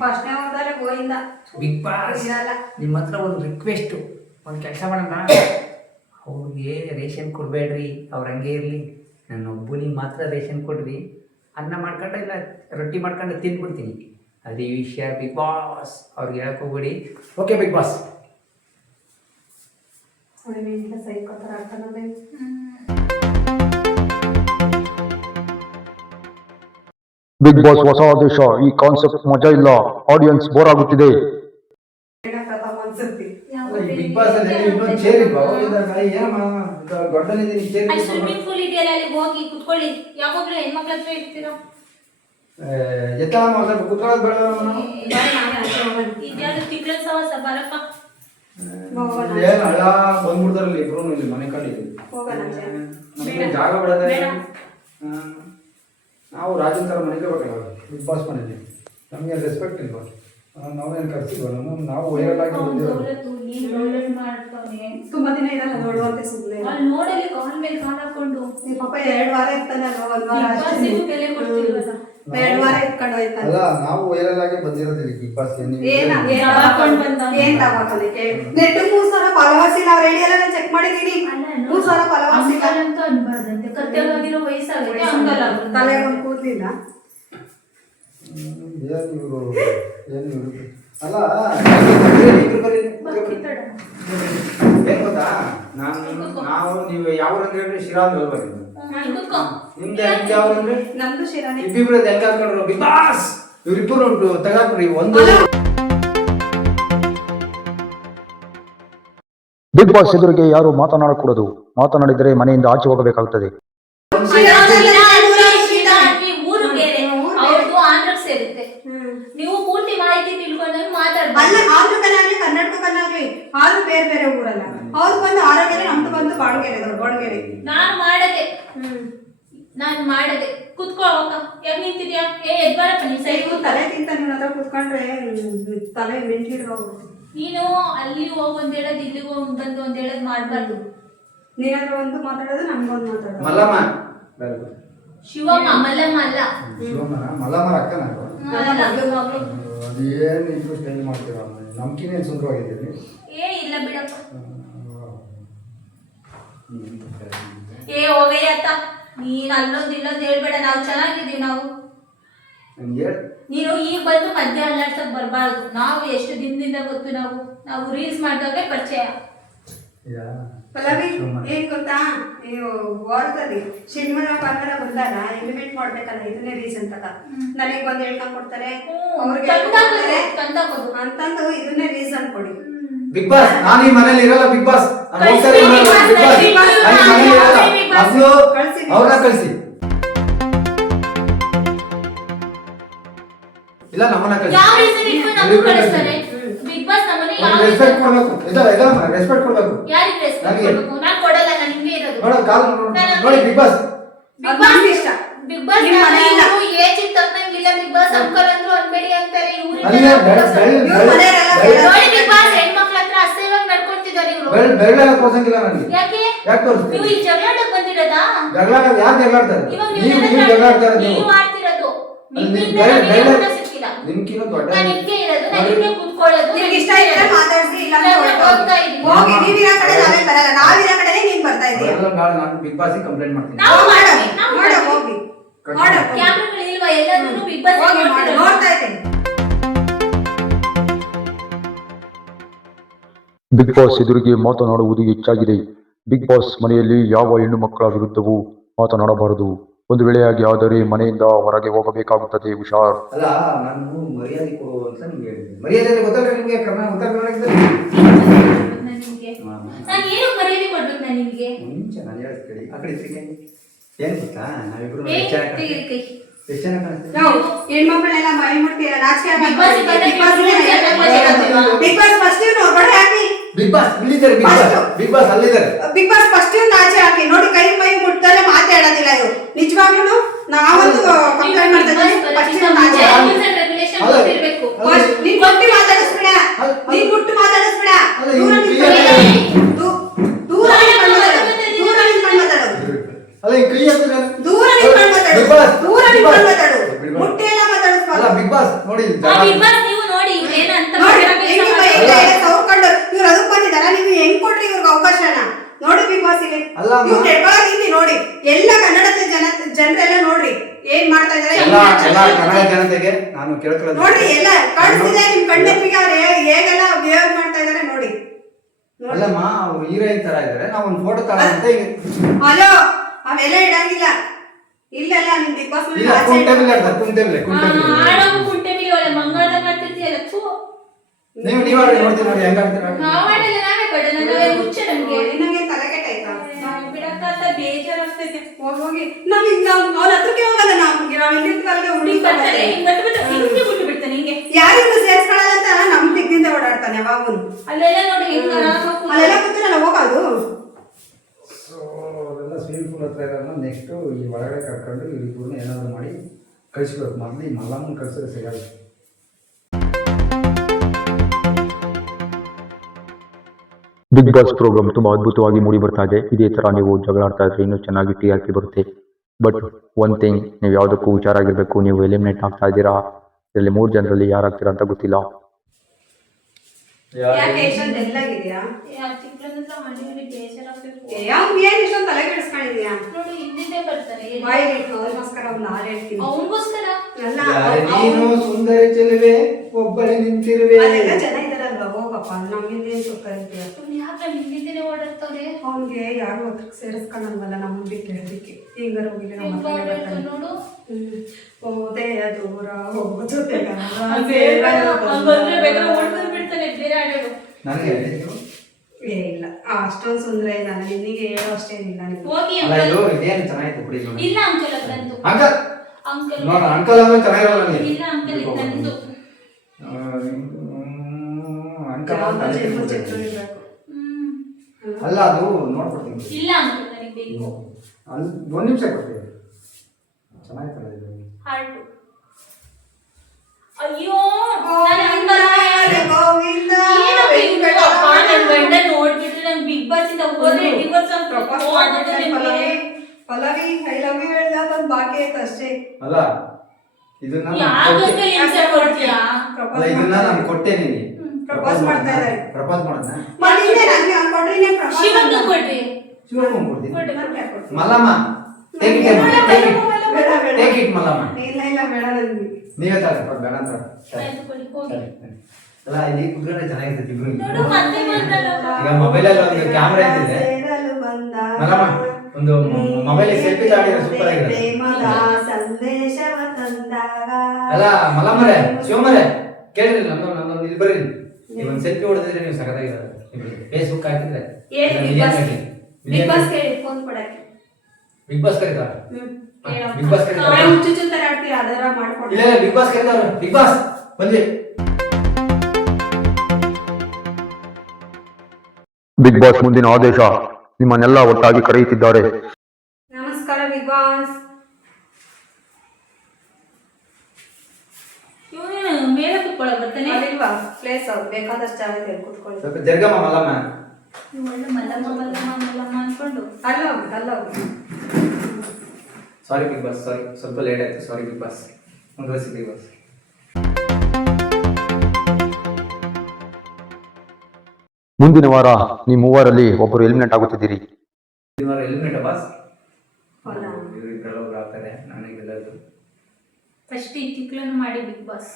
ಫಸ್ಟ್ನೇ ಹೋದರೆ ಗೋಯಿಂದ. ಬಿಗ್ ಬಾಸ್ ಇರಲ್ಲ. ನಿಮ್ಮ ಹತ್ರ ಒಂದು ರಿಕ್ವೆಸ್ಟು, ಒಂದು ಕೆಲಸ ಮಾಡೋಣ. ಅವ್ರಿಗೆ ರೇಷನ್ ಕೊಡಬೇಡ್ರಿ, ಅವ್ರು ಹಂಗೆ ಇರಲಿ. ನನ್ನ ಒಬ್ಬನಿಗೆ ಮಾತ್ರ ರೇಷನ್ ಕೊಡ್ರಿ. ಅನ್ನ ಮಾಡ್ಕೊಂಡು ಇಲ್ಲ ರೊಟ್ಟಿ ಮಾಡ್ಕೊಂಡು ತಿಂದ್ಬಿಡ್ತೀನಿ. ಅದೇ ವಿಷಯ ಬಿಗ್ ಬಾಸ್ ಅವ್ರಿಗೆ ಹೇಳಕ್ ಹೋಗ್ಬೇಡಿ. Okay big boss? ಸೈಕೋತರ ಆಗ್ತಾನೆ. ಬಿಗ್ ಬಾಸ್ ಹೊಸ ಆದೇಶ. ಈ ಕಾನ್ಸೆಪ್ಟ್ ಮಜಾ ಇಲ್ಲ, ಆಡಿಯನ್ಸ್ ಬೋರ್ ಆಗುತ್ತಿದೆ. ಬಿಗ್ ಬಾಸ್ ಇನ್ನೊಂದು ಚೇರ್ ಇಲ್ವಾ? ಸ್ವಿಮ್ಮಿಂಗ್ ಪೂಲ್ ಇದೆಯಲ್ಲ, ಅಲ್ಲಿ ಹೋಗಿ ಕುತ್ಕೊಳ್ಳಿ. ಯಾವಾಗ್ಲೂ ಹೆಣ್ಮಕ್ಳ ಹತ್ರ ಇರ್ತೀರಾ? ಕುತ್ಕೊಳ್ಳೋದು ಬೇಡ. ಇದ್ಯಾವುದು ತಿಂಗಳ ಸವಾಸ ಬರಪ್ಪ. ಏನ್ ಹಳ ಬಂದ್ಬಿಡ್ತಾರಲ್ಲ ಇಬ್ರು ಇಲ್ಲಿ ಮನೆ ಕಡೆ. ನಮ್ಗೆ ಜಾಗ ಬಿಡೋದೇ. ನಾವು ರಾಜನ್ ತರ ಮನೆಗೆ ಬೇಕಲ್ಲ ಬಿಗ್ ಬಾಸ್ ಮನೇಲಿ. ನಮ್ಗೆ ರೆಸ್ಪೆಕ್ಟ್ ಇಲ್ವಾ? ನಾವೇನು ಕರ್ಸಿಲ್ವ? ನಾವು ವೈರಲ್ ಆಗಿ ತುಂಬಾ ದಿನ ಇರಲ್ಲ, ನೋಡುವಂತೆ ಸುಮ್ಮನೆ. ಅಲ್ಲಿ ನೋಡಲಿ ಕಾಲ್ ಮೇಲೆ ಕಾಲ್ ಹಾಕೊಂಡು. ಪಾಪ 2 ವಾರ ಇರ್ತಾನೆ, 1 ವಾರ ಅಷ್ಟೇ. ಬೆಲೆ ಕೊಡ್ತಿಲ್ವಲ್ಲ. 2 ವಾರ ಇಟ್ಕೊಂಡು ಹೋಯ್ತಾನೆ. ಅಲ್ಲ, ನಾವು ವೈರಲ್ ಆಗಿ ಬಂದಿರೋದಿಲ್ಲ ಬಿಗ್ ಬಾಸ್. ಏನ್ ತಗೋತಾನೆ ಕೇಳಿ? ನೆಟ್ 3,000 ಫಾಲೋವರ್ಸ್ ಇಲ್ಲ. ಅವ್ರ ಐಡಿ ಎಲ್ಲ ಚೆಕ್ ಮಾಡಿದೀನಿ. 3,000 ಫಾಲೋವರ್ಸ್ ಇಲ್ಲ ಅಂತ ಅನ್ಬಾರ್ದಂತೆ. ಕತ್ತೆಗಾಗಿರೋ ವಯಸ್ಸಾಗುತ್ತೆ. ಅಂಗಲ್ಲ ತಲೆ ಒಂದು ಕೂದಲಿಲ್ಲ. ಅಲ್ಲ ಏನ್ ಗೊತ್ತಾ, ನಾವು ನೀವು ಯಾವ್ರಂದ್ರೆ ಹೇಳ್ರಿ, ಶಿರಾದ್ ಅಲ್ವಾ ನಿಮ್ದು? ಯಾವ್ರಂದ್ರೆ ನಮ್ದು ಶಿರಾಣಿ. ಇಬ್ಬಿಬ್ರು ಹೆಂಗ ಹಾಕೊಂಡ್ರು ಬಿಗ್ ಬಾಸ್? ಇವ್ರಿಬ್ರು ಉಂಟು ತಗಾಕ್ರಿ ಒಂದು. ಬಿಗ್ ಬಾಸ್ ಎದುರಿಗೆ ಯಾರು ಮಾತನಾಡಕೂಡದು. ಮಾತನಾಡಿದರೆ ಮನೆಯಿಂದ ಆಚೆ ಹೋಗಬೇಕಾಗುತ್ತದೆ. ಊರು ಬೇರೆ ಅಲ್ಲ ಆಂಧ್ರಕ್ಕನಾಗ್ಲಿ ಕರ್ನಾಟಕಕ್ಕನಾಗ್ಲಿ ಆದ್ರೂ ಬೇರೆ ಬೇರೆ ಊರಲ್ಲ. ಅವ್ರು ಬಂದು ಆರೋಗ್ಯ, ನಮ್ದು ಬಂದು ಬಾಣಗೆರೆ, ದೊಡ್ಡ ಬಾಣಗೆರೆ. ನಾನು ಮಾಡದೆ ಕುತ್ಕೋಕ ಯಾಕೆ ನಿಂತಿದ್ಯಾ? ಎದ್ಬಾರಪ್ಪ ನೀನ್ ಸೈಡ್ ತಲೆ ತಿಂತ ನಿನ್ನ ಹತ್ರ ಕುತ್ಕೊಂಡ್ರೆ ತಲೆ ಮೆಂಟಿಡ್ರೋರು. ನೀನು ಅಲ್ಲಿ ಹೋಗಿ ಒಂದ್ ಹೇಳೋದು, ಇಲ್ಲಿಗೆ ಹೋಗಿ ಬಂದು ಒಂದ್ ಹೇಳೋದು ಮಾಡ್ಬಾರ್ದು. ನಿನ್ನತ್ರ ಒಂದು ಮಾತಾಡೋದು, ನಮ್ಗೊಂದು ಮಾತಾಡೋದು. ಮಲ್ಲಮ್ಮ ಶಿವಮ್ಮ, ಮಲ್ಲಮ್ಮ ಅಲ್ಲ. ಮಲ್ಲಮ್ಮರ ಅಕ್ಕ ನಾನು. ಮಗಳು. ಅದೇನು ಇದ್ರು ಸ್ಟೈಲ್ ಮಾಡ್ತೀರ, ನಮ್ಕಿನೇ ಸುಂದರವಾಗಿದ್ದೀರಿ. ಇಲ್ಲ ಬಿಡಪ್ಪ. ಹೋಗಯ್ಯ ಅತ್ತ, ನೀನ್ ಅಲ್ಲೊಂದು ಇಲ್ಲೊಂದು ಹೇಳ್ಬೇಡ. ನಾವು ಚೆನ್ನಾಗಿದ್ದೀವಿ. ನಾವು ನೀನು ಈಗ ಬಂದು ಮಧ್ಯ ಅಲ್ಲಾಡ್ಸಕ್ ಬರ್ಬಾರ್ದು. ನಾವು ಎಷ್ಟು ದಿನದಿಂದ ಗೊತ್ತು, ನಾವು ರೀಲ್ಸ್ ಮಾಡಿದಾಗೆ ಪರಿಚಯ. ಪಲ್ಲವಿ ಏನ್ ಗೊತ್ತಾ, ನೀವು ವಾರದಲ್ಲಿ ಶನಿವಾರ ಭಾನುವಾರ ಬಂದಾಗ ಇಂಪ್ಲಿಮೆಂಟ್ ಮಾಡ್ಬೇಕಲ್ಲ, ಇದನ್ನೇ ರೀಸನ್ ತಕ ನನಗೆ ಬಂದು ಹೇಳ್ಕೊಂಡ್ ಕೊಡ್ತಾರೆ, ಅವ್ರಿಗೆ ಅಂತಂದು ಇದನ್ನೇ ರೀಸನ್ ಕೊಡಿ. ಬಿಗ್ ಬಾಸ್ ನಾನು ಈ ಮನೇಲಿ ಇರಲ್ಲ. ಬಿಗ್ ಬಾಸ್ ಅವ್ರನ್ನ ಕಳಿಸಿ, ಇಲ್ಲ ನಮ್ಮನ್ನ ರೆಸ್ಪೆಕ್ಟ್ ಕೊಡ್ಬೇಕು. ರೆಸ್ಪೆಕ್ಟ್ ಕೊಡ್ಬೇಕು. ನೋಡಿ ಬಿಗ್ ಬಾಸ್ ಇಷ್ಟ ಬೆರಳೆಲ್ಲ ತೋರ್ಸಂಗಿಲ್ಲ ನನಗೆ. ಯಾಕೆ ತೋರಿಸ್ತೀವಿ? ಜಗಳ ಯಾರು ಜಗಳಾಡ್ತಾರೆ? ನೀವು ಜಗಳಾಡ್ತಾರೆ. ನೀವು ನಿಮ್ಕಿನ್ನ ದೊಡ್ಡ ಇಷ್ಟ ಇದ್ರೆ ಮಾತಾಡ್ಸಿ, ಇಲ್ಲ ಹೋಗಿ. ನೀವಿರೋ ಕಡೆ ನಾವೇ ಬರಲ್ಲ, ನಾವಿರೋ ಕಡೆನೇ ನೀನ್ ಬರ್ತಾ ಇದೀಯ. ನಾನು ಬಿಗ್ ಬಾಸ್ ಕಂಪ್ಲೇಂಟ್ ಮಾಡ್ತೀನಿ. ಹೋಗಿ ನೋಡ್ತಾ ಇದ್ದೀನಿ. ಬಿಗ್ ಬಾಸ್ ಎದುರಿಗೆ ಮಾತನಾಡುವುದು ಹೆಚ್ಚಾಗಿದೆ. ಬಿಗ್ ಬಾಸ್ ಮನೆಯಲ್ಲಿ ಯಾವ ಹೆಣ್ಣು ಮಕ್ಕಳ ವಿರುದ್ಧವೂ ಮಾತನಾಡಬಾರದು. ಒಂದು ವೇಳೆಯಾಗಿ ಆದರೆ ಮನೆಯಿಂದ ಹೊರಗೆ ಹೋಗಬೇಕಾಗುತ್ತದೆ. ಹುಷಾರ್. ಅಲ್ಲ, ನಾನು ಮರ್ಯಾದೆ ಕೊಡು ಅಂತ ನಿಮ್ಗೆ ಹೇಳಿದ್ದೀನಿ. ಮರ್ಯಾದೆ ಗೊತ್ತಲ್ಲ ನಿಮ್ಗೆ? ಉತ್ತರ ಕರ್ನಾಟಕದಲ್ಲಿ ಮುಂಚೆ ನಾನು ಹೇಳೋದು ಕೇಳಿ. ಆ ಕಡೆ ಏನ್ ಗೊತ್ತಾ, ನಾವಿಬ್ರು ಎಷ್ಟು ಚೆನ್ನಾಗಿ ಕಾಣಿಸ್ತೀವಿ. ಹೆಣ್ಮಕ್ಳೆಲ್ಲ ಬಾಯಿ ಮುಟ್ತೀರ, ನಾಚಿಕೆ ಆಗಲ್ಲ. ಬಿಗ್ ಬಾಸ್ ಫಸ್ಟ್ ಹೊರಗಡೆ ಹಾಕಿ. ಬಿಗ್ ಬಾಸ್ ಇಲ್ಲಿದ್ದಾರೆ, ಬಿಗ್ ಬಾಸ್ ಅಲ್ಲಿದ್ದಾರೆ. ಬಿಗ್ ಬಾಸ್ ಫಸ್ಟ್ ನಾಚೆ ಹಾಕಿ ನೋಡಿ, ಕೈ ಮೈ ಮುಟ್ತಾರೆ, ಮಾತಾಡೋದಿಲ್ಲ ಇವರು. ನಿಜವಾಗ್ಲೂ ನಾವಂತೂ ಕಂಪ್ಲೇಂಟ್ ಮಾಡ್ತಾ ಇದ್ದೀವಿ. ನೀನ್ ಕೊಟ್ಟು ಮಾತಾಡಿಸ್ಬೇಡ, ನೀನ್ ಮುಟ್ಟು ಮಾತಾಡಿಸ್ಬೇಡ. ದೂರ ನಿಂತ್ಕೊಂಡು ಮಾತಾಡು. ಅಲ್ಲ ಈ ಕೈ ಹಾಕಿದ್ರೆ ದೂರ ನಿಂತ್ಕೊಂಡು ಮಾತಾಡು. ದೂರ ನಿಂತ್ಕೊಂಡು ಮಾತಾಡು. ಮುಟ್ಟಿ ಎಲ್ಲ ಮಾತಾಡಿಸ್ಬಾರ್ದು. ಅಲ್ಲ ಬಿಗ್ ಬಾಸ್ ನೋಡಿ ಸೌರ್ಕೊಂಡು ಇವ್ರು ಅದಕ್ಕೆ ಬಂದಿದಾರ. ನೀವು ಹೆಂಗ್ ಕೊಟ್ರಿ ಇವ್ರಿಗೆ ಅವಕಾಶನ? ನೋಡಿ ಬಿಗ್ ಬಾಸ್ ಇಲ್ಲಿ ಇಲ್ಲಿ ನೋಡಿ, ಎಲ್ಲ ಕನ್ನಡದ ಜನರೆಲ್ಲ ನೋಡ್ರಿ ಏನ್ ಮಾಡ್ತಾ ಇದಾರೆ. ಕನ್ನಡ ಜನತೆಗೆ ನಾನು ಕೇಳ್ಕೊಳ್ಳೋದು ನೋಡ್ರಿ, ಎಲ್ಲ ಕಾಣಿಸ್ತಿದೆ ನಿಮ್ ಕಣ್ಣೆಪ್ಪಿಗೆ. ಅವ್ರು ಹೇಗೆಲ್ಲ ಬಿಹೇವ್ ಮಾಡ್ತಾ ಇದಾರೆ ನೋಡಿ. ಅಲ್ಲಮ್ಮ, ಅವ್ರು ಹೀರೋಯಿನ್ ತರ ಇದಾರೆ. ನಾವು ಒಂದು ಫೋಟೋ ತಗೊಂತ ಹಲೋ, ಅವೆಲ್ಲ ಇಡಂಗಿಲ್ಲ. ಇಲ್ಲೆಲ್ಲ ನಿಮ್ ಬಿಗ್ ಬಾಸ್ ನೀವು ನೋಡ್ತೀವಿ ನೋಡಿ ಹೆಂಗ ಆಡ್ತೀರಾ. ನಿನಗೆ ತಲೆ ಕೆಟ್ಟಾಯ್ತಾ? ಹೋಗಿ ಅವ್ರ ಹತ್ರಕ್ಕೆ ಹೋಗಲ್ಲ. ಯಾರಿಗೂ ಸೇರ್ಸ್ಕೊಳ್ಳಲ್ಲ ಅಂತ ನಮ್ ದಿಗ್ದಿಂದ ಓಡಾಡ್ತಾನೆ ಯಾವಾಗೂ. ಅಲ್ಲೆಲ್ಲ ಕೂತ್ರೆ ಹೋಗೋದು. ಸ್ವಿಮ್ಮಿಂಗ್ ಪೂಲ್ ಹತ್ರ ಇರೋದನ್ನ ನೆಕ್ಸ್ಟ್ ಈ ಒಳಗಡೆ ಕರ್ಕೊಂಡು ಇವ್ರಿಗೂ ಏನಾದ್ರು ಮಾಡಿ ಕಳಿಸ್ಬೇಕು. ಮೊದಲು ಈ ಮಲ್ಲಮ್ಮನ ಕಳ್ಸಿದ್ರೆ ಸಿಗಲ್ಲ. ಬಿಗ್ ಬಾಸ್ ಪ್ರೋಗ್ರಾಮ್ ತುಂಬಾ ಅದ್ಭುತವಾಗಿ ಮೂಡಿ ಬರ್ತಾ ಇದೆ. ಇದೇ ತರ ನೀವು ಜಗಳಾಡ್ತಾ ಇದ್ರೆ ಇನ್ನೂ ಚೆನ್ನಾಗಿ TRP ಬರುತ್ತೆ. ಬಟ್ ಒನ್ ಥಿಂಗ್, ನೀವು ಯಾವುದಕ್ಕೂ ಹುಷಾರಾಗಿರ್ಬೇಕು. ನೀವು ಎಲಿಮಿನೇಟ್ ಆಗ್ತಾ ಇದ್ದೀರಾ. ಇದರಲ್ಲಿ 3 ಜನರಲ್ಲಿ ಯಾರಾಗ್ತೀರಾ ಅಂತ ಗೊತ್ತಿಲ್ಲ. ಯಾಕೆ ಇಷ್ಟೊಂದು ಎಲ್ಲಾಗಿದ್ಯಾ? ಏನ್ ಇಷ್ಟೊಂದು ತಲೆ ಕೆಡಿಸ್ಕೊಂಡಿದ್ಯಾ? ನೀನು ಸುಂದರಿ ಚೆಲುವೆ ಒಬ್ಬಳೆ ನಿಂತಿರುವೆ. ಅದೆಲ್ಲ ಜನ ಇದಾರಲ್ವಾ, ಹೋಗಪ್ಪ. ನಮ್ಗಿಂದೇನ್ ಸುಖ ಇದೆಯಾ? ಅವ್ನಿಗೆ ಯಾರು ಹತ್ರಕ್ಕೆ ಸೇರಿಸ್ಕೊಳ್ಳಲ್ವಲ್ಲ, ನಮ್ಮ ಬಿಟ್ಟು ಹೇಳೋದಕ್ಕೆ. ಹಿಂಗಾರ ಹೋಗಿಲ್ಲ ಹೋದೆ ದೂರ ಹೋಗೋ ಜೊತೆ ಏ ಇಲ್ಲ, ಅಷ್ಟೊಂದು ಸುಂದರ ಇಲ್ಲ. ನಿನಗೆ ಹೇಳೋ ಅಷ್ಟೇನಿಲ್ಲ. ಅಂಕಲ್ ಅಂದ್ರೆ ಚೆನ್ನಾಗಿರಲ್ಲ. ಯಾವ್ದೋ ಜನ್ಮ ಚಕ್ರ ಇರ್ಬೇಕು. ಅಲ್ಲ ಅದು ನೋಡ್ಕೊಡ್ತೀನಿ. ಇಲ್ಲ ಅಂಕಲ್ ನನಗೆ ಬೇಕು. ಅಲ್ಲಿ 1 ನಿಮಿಷ ಕೊಡ್ತೀವಿ. ಚೆನ್ನಾಗಿತ್ತಲ್ಲ ಇದು. ಹಾರ್ಟು. ಅಯ್ಯೋ ಗೋವಿಂದ ಹರಿ ಗೋವಿಂದ ಏನಪ್ಪ ನನ್ನ ಗಂಡ ನೋಡ್ಬಿಟ್ರೆ ನಂಗೆ ಬಿಗ್ ಬಾಸ್ ಇಂದ ಹೋದ್ರೆ ಡಿವೋರ್ಸ್ ಅಂತ ಪ್ರಪೋಸ್ ಮಾಡ್ಬಿಟ್ಟೆ ಪಲ್ಲವಿ ಐ ಲವ್ ಯು ಹೇಳ್ದ ಒಂದು ಬಾಕಿ ಆಯ್ತು ಅಷ್ಟೇ. ಅಲ್ಲ ಇದನ್ನ ಯಾಕೆ ಆನ್ಸರ್ ಕೊಡ್ತೀಯಾ? ಅಲ್ಲ ಇದನ್ನ ನಾನು ಕೊಟ್ಟೆ ನಿನಗೆ. ಪ್ರಪೋಸ್ ಮಾಡ್ತಾ ಇದ್ದಾರೆ. ಪ್ರಪೋಸ್ ಮಾಡ್ದ ಮನೆಯಿಂದ ನನಗೆ ಕೊಡ್ರಿ ನೀವು ಪ್ರಪೋಸ್ ಶಿವಕ್ಕೆ ಕೊಡ್ರಿ. ಶಿವಕುಮಾರ್ ಕೊಡ್ತೀನಿ. ಕೊಡ್ರಿ. ಮಲ್ಲಮ್ಮ ಟೇಕ್ ಇಟ್ ಬೇಡ ಬೇಡ ಟೇಕ್ ಇಟ್ ಮಲ್ಲಮ್ಮ. ಇಲ್ಲ ಇಲ್ಲ ಬೇಡ ನನಗೆ. ನೀವೇ ತಗೊಳ್ಳಿ ಬೇಡ ಅಂತ. ಆಯ್ತು ಕೊಡಿ ಹೋಗಿ. ಅಲ್ಲ ಇಲ್ಲಿ ಕುತ್ಕೊಂಡ್ರೆ ಚೆನ್ನಾಗಿರ್ತೈತಿ ಇಬ್ರು. ನೋಡು ಮತ್ತೆ ಬಂದಲ್ಲ. ಈಗ ಮೊಬೈಲ್ ಅಲ್ಲಿ ಒಂದು ಕ್ಯಾಮೆರಾ ಇದ್ದಿದೆ. ಸೇರಲು ಬಂದ ಮಲ್ಲಮ್ಮ ಒಂದು ಮೊಬೈಲ್ ಸೆಲ್ಫಿ ತಾಡಿದ್ರೆ ಸೂಪರ್ ಆಗಿರುತ್ತೆ. ಪ್ರೇಮದ ಸಂದೇಶವ ತಂದಾಗ ಅಲ್ಲ ಮಲ್ಲಮ್ಮರೇ ಶಿವಮರೇ ಕೇಳಿರಿ ನಮ್ಮೊಂದು ಇಲ್ಲಿ ಬರ್ರಿ. ನೀವು ಒಂದು ಸೆಲ್ಫಿ ಹೊಡೆದಿದ್ರೆ ನೀವು ಸಖತ್ತಾಗಿರೋದು. ಫೇಸ್ಬುಕ್ ಹಾಕಿದ್ರೆ ಬಿಗ್ ಬಾಸ್ ಕೇಳಿ ಫೋನ್ ಕೊಡಕ್ಕೆ. ಬಿಗ್ ಬಾಸ್ ಕರೀತಾರ. ಹೇಳೋ. ಬಿಗ್ ಬಾಸ್ ಕರೀತಾರ. ನಾವು ಹುಚ್ಚು ತರ ಆಡ್ತೀರಾ ಅದರ ಮಾಡ್ಕೊಂಡು. ಇಲ್ಲ ಬಿಗ್ ಬಾಸ್ ಕರೀತಾರ. ಬಿಗ್ ಬಾಸ್ ಬಂದ್ರಿ. ಬಿಗ್ ಬಾಸ್ ಮುಂದಿನ ಆದೇಶ ನಿಮ್ಮನ್ನೆಲ್ಲ ಒಟ್ಟಾಗಿ ಕರೆಯುತ್ತಿದ್ದಾರೆ. ನಮಸ್ಕಾರ ಬಿಗ್ ಬಾಸ್. ಇವನು ಮೇಲೆ ಕುತ್ಕೊಳ್ಳ ಬರ್ತಾನೆ. ಅದಿಲ್ವಾ ಪ್ಲೇಸ್ ಬೇಕಾದಷ್ಟು ಜಾಗ ಇದೆ ಕೂತ್ಕೊಳ್ಳಿ. ಸ್ವಲ್ಪ ಜರ್ಗಮ್ಮ ಮಲ್ಲಮ್ಮ. ಒಳ್ಳೆ ಮಲ್ಲಮ್ಮ ಮಲ್ಲಮ್ಮ ಮಲ್ಲಮ್ಮ ಅನ್ಕೊಂಡು ಅಲ್ಲ ಅಲ್ಲ ಸಾರಿ ಬಿಗ್ ಬಾಸ್ ಸಾರಿ ಸ್ವಲ್ಪ ಲೇಟ್ ಆಯ್ತು. ಸಾರಿ ಬಿಗ್ ಬಾಸ್. ಮುಂದುವರಿಸಿ ಬಿಗ್ ಬಾಸ್. ಮುಂದಿನ ವಾರ ನೀವು ಮೂವರಲ್ಲಿ ಒಬ್ಬರು ಎಲಿಮಿನೇಟ್ ಆಗುತ್ತಿದ್ದೀರಿ. ಇವರು ಎಲಿಮಿನೇಟ್ ಬಾಸ್. ಹೌದಾ? ಇವರಿಬ್ಬರೆಲ್ಲ ಒಬ್ರು ಆಗ್ತಾರೆ. ನಾನೇ ಗೆಲ್ಲೋದು. ಫಸ್ಟ್ ಈ ತಿಕ್ಲನ್ನು ಮಾಡಿ ಬಿಗ್ ಬಾಸ್.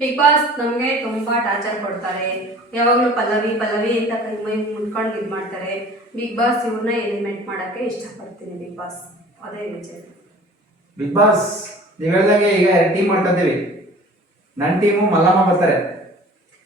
ಬಿಗ್ ಬಾಸ್ ನಮಗೆ ತುಂಬಾ ಟಾರ್ಚರ್ ಕೊಡ್ತಾರೆ. ಯಾವಾಗಲೂ ಪಲ್ಲವಿ ಪಲ್ಲವಿ ಅಂತ ಕೈ ಮೈ ಮುಂದ್ಕೊಂಡು ಇದು ಮಾಡ್ತಾರೆ. ಬಿಗ್ ಬಾಸ್ ಇವ್ರನ್ನ ಎಲಿಮಿನೇಟ್ ಮಾಡಕ್ಕೆ ಇಷ್ಟಪಡ್ತೀನಿ. ಬಿಗ್ ಬಾಸ್ ಅದೇ ವಿಚಾರ. ಬಿಗ್ ಬಾಸ್ ನೀವು ಹೇಳ್ದಂಗೆ ಈಗ ಟೀಮ್ ಮಾಡ್ಕೊಂತೀವಿ. ನನ್ನ ಟೀಮು ಮಲ್ಲಮ್ಮ ಬರ್ತಾರೆ.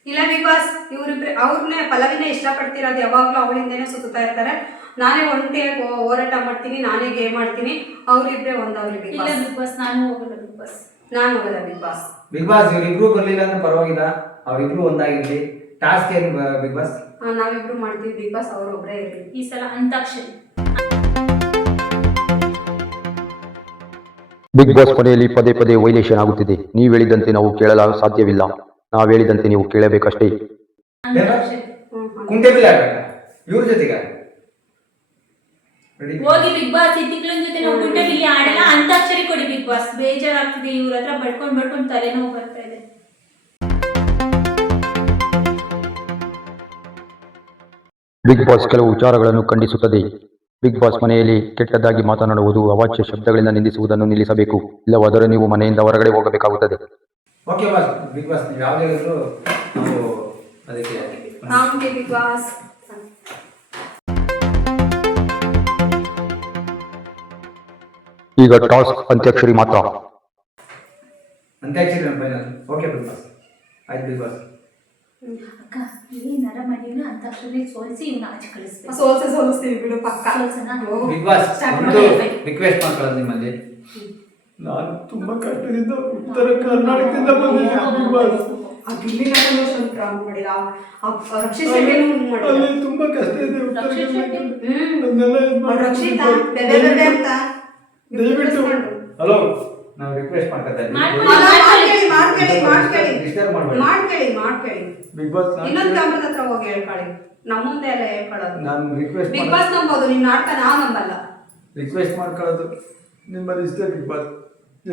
ಇಲ್ಲ ಬಿಗ್ ಬಾಸ್ ಇವ್ರಿಬ್ರೆ ಅವ್ರನ್ನೇ ಪಲ್ಲವಿನೇ ಇಷ್ಟಪಡ್ತಿರೋದು. ಯಾವಾಗಲೂ ಅವಳಿಂದೇನೆ ಸುತ್ತಾ ಇರ್ತಾರೆ. ನಾನೇ ಒಂಟಿಯಾಗಿ ಹೋರಾಟ ಮಾಡ್ತೀನಿ. ನಾನೇ ಗೇಮ್ ಮಾಡ್ತೀನಿ. ಅವ್ರಿಬ್ರೆ ಒಂದಾಗ್ಲಿ ಬಿಗ್ ಇಲ್ಲ ಬಾಸ್. ಬಿಗ್ ಬಾಸ್ ನಾನು ಹೋಗಲ್ಲ ಬಿಗ್ ಬಾಸ್. ನಾನು ಹೋಗಲ್ಲ ಬಿಗ್ ಬಾಸ್. ಬಿಗ್ ಬಾಸ್ ಇವರಿಬ್ರು ಬರ್ಲಿಲ್ಲ ಅಂದ್ರೆ ಪರವಾಗಿಲ್ಲ. ಅವರಿಬ್ರು ಒಂದಾಗಿರ್ಲಿ. ಟಾಸ್ಕ್ ಏನು ಬಿಗ್ ಬಾಸ್? ನಾವಿಬ್ರು ಮಾಡ್ತೀವಿ ಬಿಗ್ ಬಾಸ್. ಅವ್ರೊಬ್ರೇ ಇರಲಿ ಈ ಸಲ ಅಂತಾಕ್ಷರಿ. ಬಿಗ್ ಬಾಸ್ ಕೊನೆಯಲ್ಲಿ ಪದೇ ಪದೇ ವೈಲೇಷನ್ ಆಗುತ್ತಿದೆ. ನೀವು ಹೇಳಿದಂತೆ ನಾವು ಕೇಳಲು ಸಾಧ್ಯವಿಲ್ಲ. ನಾವು ಹೇಳಿದಂತೆ ನೀವು ಕೇಳಬೇಕಷ್ಟೇ. ಅಂತಾಕ್ಷರಿ ಕುಂಟೆ ಬಿಲ್ ಆಡ್ಬೇಕಾ ಇವ್ರ ಜೊತೆಗ? ಹೋಗಿ ಬಿಗ್ ಬಾಸ್ ಈ ತಿಕ್ಲನ್ ಜೊತೆ ನಾವು ಗುಡ್ಡ ಬಿಲ್ಲಿ ಆಡಲ್ಲ. ಅಂತಾಕ್ಷರಿ ಕೊಡಿ ಬಿಗ್ ಬಾಸ್. ಬೇಜಾರಾಗ್ತಿದೆ. ಇವ್ರ ಹತ್ರ ಬಡ್ಕೊಂಡು ತಲೆನೋವು ಬರ್ತಾ ಇದೆ. ಬಿಗ್ ಬಾಸ್ ಕೆಲವು ವಿಚಾರಗಳನ್ನು ಖಂಡಿಸುತ್ತದೆ. ಬಿಗ್ ಬಾಸ್ ಮನೆಯಲ್ಲಿ ಕೆಟ್ಟದಾಗಿ ಮಾತನಾಡುವುದು, ಅವಾಚ್ಯ ಶಬ್ದಗಳಿಂದ ನಿಂದಿಸುವುದನ್ನು ನಿಲ್ಲಿಸಬೇಕು. ಇಲ್ಲವಾದರೆ ನೀವು ಮನೆಯಿಂದ ಹೊರಗಡೆ ಹೋಗಬೇಕಾಗುತ್ತದೆ. Okay boss. ಬಿಗ್ ಬಾಸ್ ನೀವು ಯಾವ್ದು ಹೇಳಿದ್ರು ನಾವು ಅದಕ್ಕೆ ನಮ್ಗೆ ಬಿಗ್ ಬಾಸ್. ಈಗ ಟಾಸ್ಕ್ ಅಂತ್ಯಾಕ್ಷರಿ ಮಾತ್ರ. ಅಂತ್ಯಾಕ್ಷರಿ ಫೈನಲ್. ಓಕೆ ಬಿಗ್ ಬಾಸ್ ಆಯ್ತು ಬಿಗ್ ಬಾಸ್. ಅಕ್ಕ ಏನಾರ ಮಾಡಿವ್ನ ಅಂತಾಕ್ಷರಿ ಸೋಲಿಸಿ ಇವ್ನ ಆಚೆ ಕಳಿಸ್ಬೇಕು. ಸೋಲಿಸ್ತೀವಿ ಬಿಡು ಪಕ್ಕ. ಸೋಲ್ಸನಾ? ಬಿಗ್ ಬಾಸ್ Start ಒಂದು ಮಾಡಿ. ರಿಕ್ವೆಸ್ಟ್ ಮಾಡ್ಕೊಳ್ಳೋದು ನಿಮ್ಮಲ್ಲಿ. ನಾನು ತುಂಬಾ ಕಷ್ಟದಿಂದ ಉತ್ತರ ಕರ್ನಾಟಕದಿಂದ ಬಂದಿದ್ದೀನಿ ಬಿಗ್ ಬಾಸ್. ಆ ಗಿಲ್ಲಿ ನಟನು ಸ್ವಲ್ಪ ಡ್ರಾಮಾ ಮಾಡಿದ. ರಕ್ಷಿತ್ ಶೆಟ್ಟಿನೂ ಮಾಡಿದ. ಅಲ್ಲಿ ತುಂಬಾ ಕಷ್ಟ ಇದೆ ಉತ್ತರ ರಕ್ಷಿತ್ ಶೆಟ್ಟಿ? ಅದನ್ನೆಲ್ಲ ಇದ್ ಅವ್ರು ಮಾಡಿ ರಕ್ಷಿತಾ ಬೆಬೆ ಬೆಬೆ ಅಂತ ದಯವಿಟ್ಟು ಹಲೋ ನಾವು ರಿಕ್ವೆಸ್ಟ್ ಮಾಡ್ಕೊತಾ ಡಿಸ್ಟರ್ಬ್ ಮಾಡಬೇಡಿ. ಮಾಡ್ಕೇಳಿ ಬಿಗ್ ಬಾಸ್ ಇನ್ನೊಂದು ಕ್ಯಾಮ್ರದ ಹತ್ರ ಹೋಗಿ ಹೇಳ್ಕೊಳ್ಳಿ. ನಮ್ಮ ಮುಂದೆ ಎಲ್ಲ ಹೇಳ್ಕೊಳ್ಳೋದು. ನಾನು ರಿಕ್ವೆಸ್ಟ್ ಬಿಗ್ ಬಾಸ್ ನಂಬೋದು. ನಿನ್ನ ನಾಟಕ ನಾವು ನಂಬಲ್ಲ. ರಿಕ್ವೆಸ್ಟ್ ಮಾಡ್ಕೊಳ್ಳೋದು ನಿಮ್ಮಲ್ಲಿ ಇಷ್ಟೇ. ಬಿಗ್ ಬಾಸ್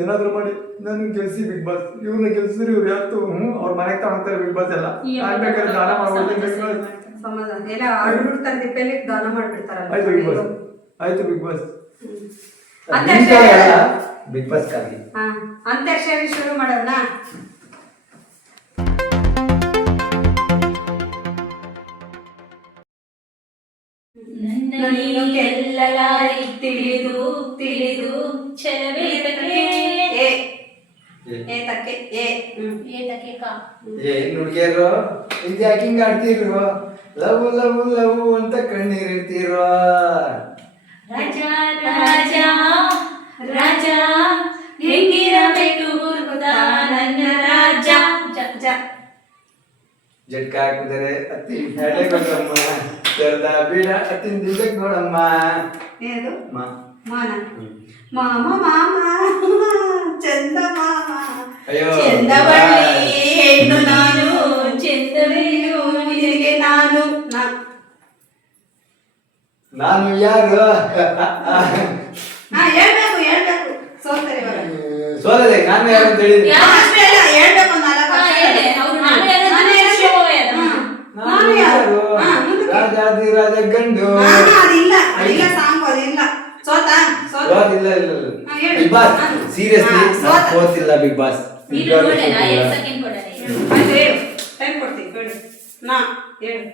ಏನಾದ್ರು ಮಾಡಿ ನನಗೆ ಗೆಲ್ಸಿ ಬಿಗ್ ಬಾಸ್. ಇವ್ರನ್ನ ಗೆಲ್ಸಿದ್ರೆ ಇವ್ರು ಯಾವತ್ತು ಅವ್ರ ಮನೆಗೆ ತಗೊಂತಾರೆ ಬಿಗ್ ಬಾಸ್ ಎಲ್ಲ. ನಾನ್ ಬೇಕಾದ್ರೆ ದಾನ ಮಾಡ್ಬೋದು ಬಿಗ್ ಬಾಸ್. ಸಮಾಧಾನ ಎಲ್ಲ ಆಡ್ಬಿಡ್ತಾರೆ. ದಿಪ್ಪೆಲ್ಲಿ ದಾನ ಮಾಡ್ಬಿಡ್ತಾರಲ್ಲ. ಆಯ್ತು ಬಿಗ್ ಬಾಸ್. ಆಯ್ತು ಬಿಗ್ ಬಾಸ್. ಬಿಗ್ ಬಾಸ್ ಕಾಗಿ ಹಾ ಅಂತ್ಯಾಕ್ಷರಿ ಶುರು ಮಾಡೋಣ. ನನ್ನನ್ನು ಗೆಲ್ಲಲಾರಿ ತಿಳಿದು ತಿಳಿದು ಛಲವೇತಕ್ಕೆ ಏತಕ್ಕೆ ಏತಕ್ಕೆ ಕಾ ಏನ್ ಹುಡುಗಿಯರು ಇದು ಯಾಕೆ ಹಿಂಗ್ ಆಡ್ತಿರೋ? ಲವ್ ಲವ್ ಲವ್ ಅಂತ ಕಣ್ಣೀರಿಡ್ತಿರೋ? ರಾಜ ರಾಜ ರಾಜ ಹೆಂಗಿರಬೇಕು ಗೊತ್ತಾ ನನ್ನ ರಾಜ. ಜಟ್ಕ ಹಾಕಿದರೆ ನೋಡಮ್ಮ ತೆರೆದ ಬೀಡ ತಿಂದಿದ್ದಕ್ಕೆ ನೋಡಮ್ಮ ಏನದು ಮಾ ಮಾನ ಮಾಮ ಮಾಮ ಚಂದ ಮಾಮ ಅಯ್ಯೋ ಚಂದವಳ್ಳಿ ಹೆಣ್ಣು ನಾನು ಚಂದವೆಯು ನಿನಗೆ ನಾನು ನಾನು ಯಾರು ಹೇಳ್ಬೇಕು ಸೋಲ್ತಾರೆ ಇವಾಗ ಸೋಲದೆ ನಾನು ಯಾರು ಅಂತ ಹೇಳಿದ್ರಿ ಅಷ್ಟೇ ಅಲ್ಲ, ಹೇಳ್ಬೇಕು ಒಂದು ನಾಲ್ಕು ಅಕ್ಷರ. ನಾನು ಯಾರು ರಾಜಾದಿ ರಾಜ ಗಂಡು ಅದಿಲ್ಲ ಸಾಂಗ್ ಅದಿಲ್ಲ ಸೋತ ಇಲ್ಲ ಇಲ್ಲ ಹಾ, ಹೇಳು. ಬಿಗ್ ಬಾಸ್ ಹಾ. ಸೀರಿಯಸ್ಲಿ ಹಾ, ಸೋತ. ಸೋತಿಲ್ಲ ಬಿಗ್ ಬಾಸ್ ಸೆಕೆಂಡ್ ಕೊಡೋಣ ಹೇಳು ಟೈಮ್ ಕೊಡ್ತೀನಿ ಹೇಳು ನಾ ಹೇಳು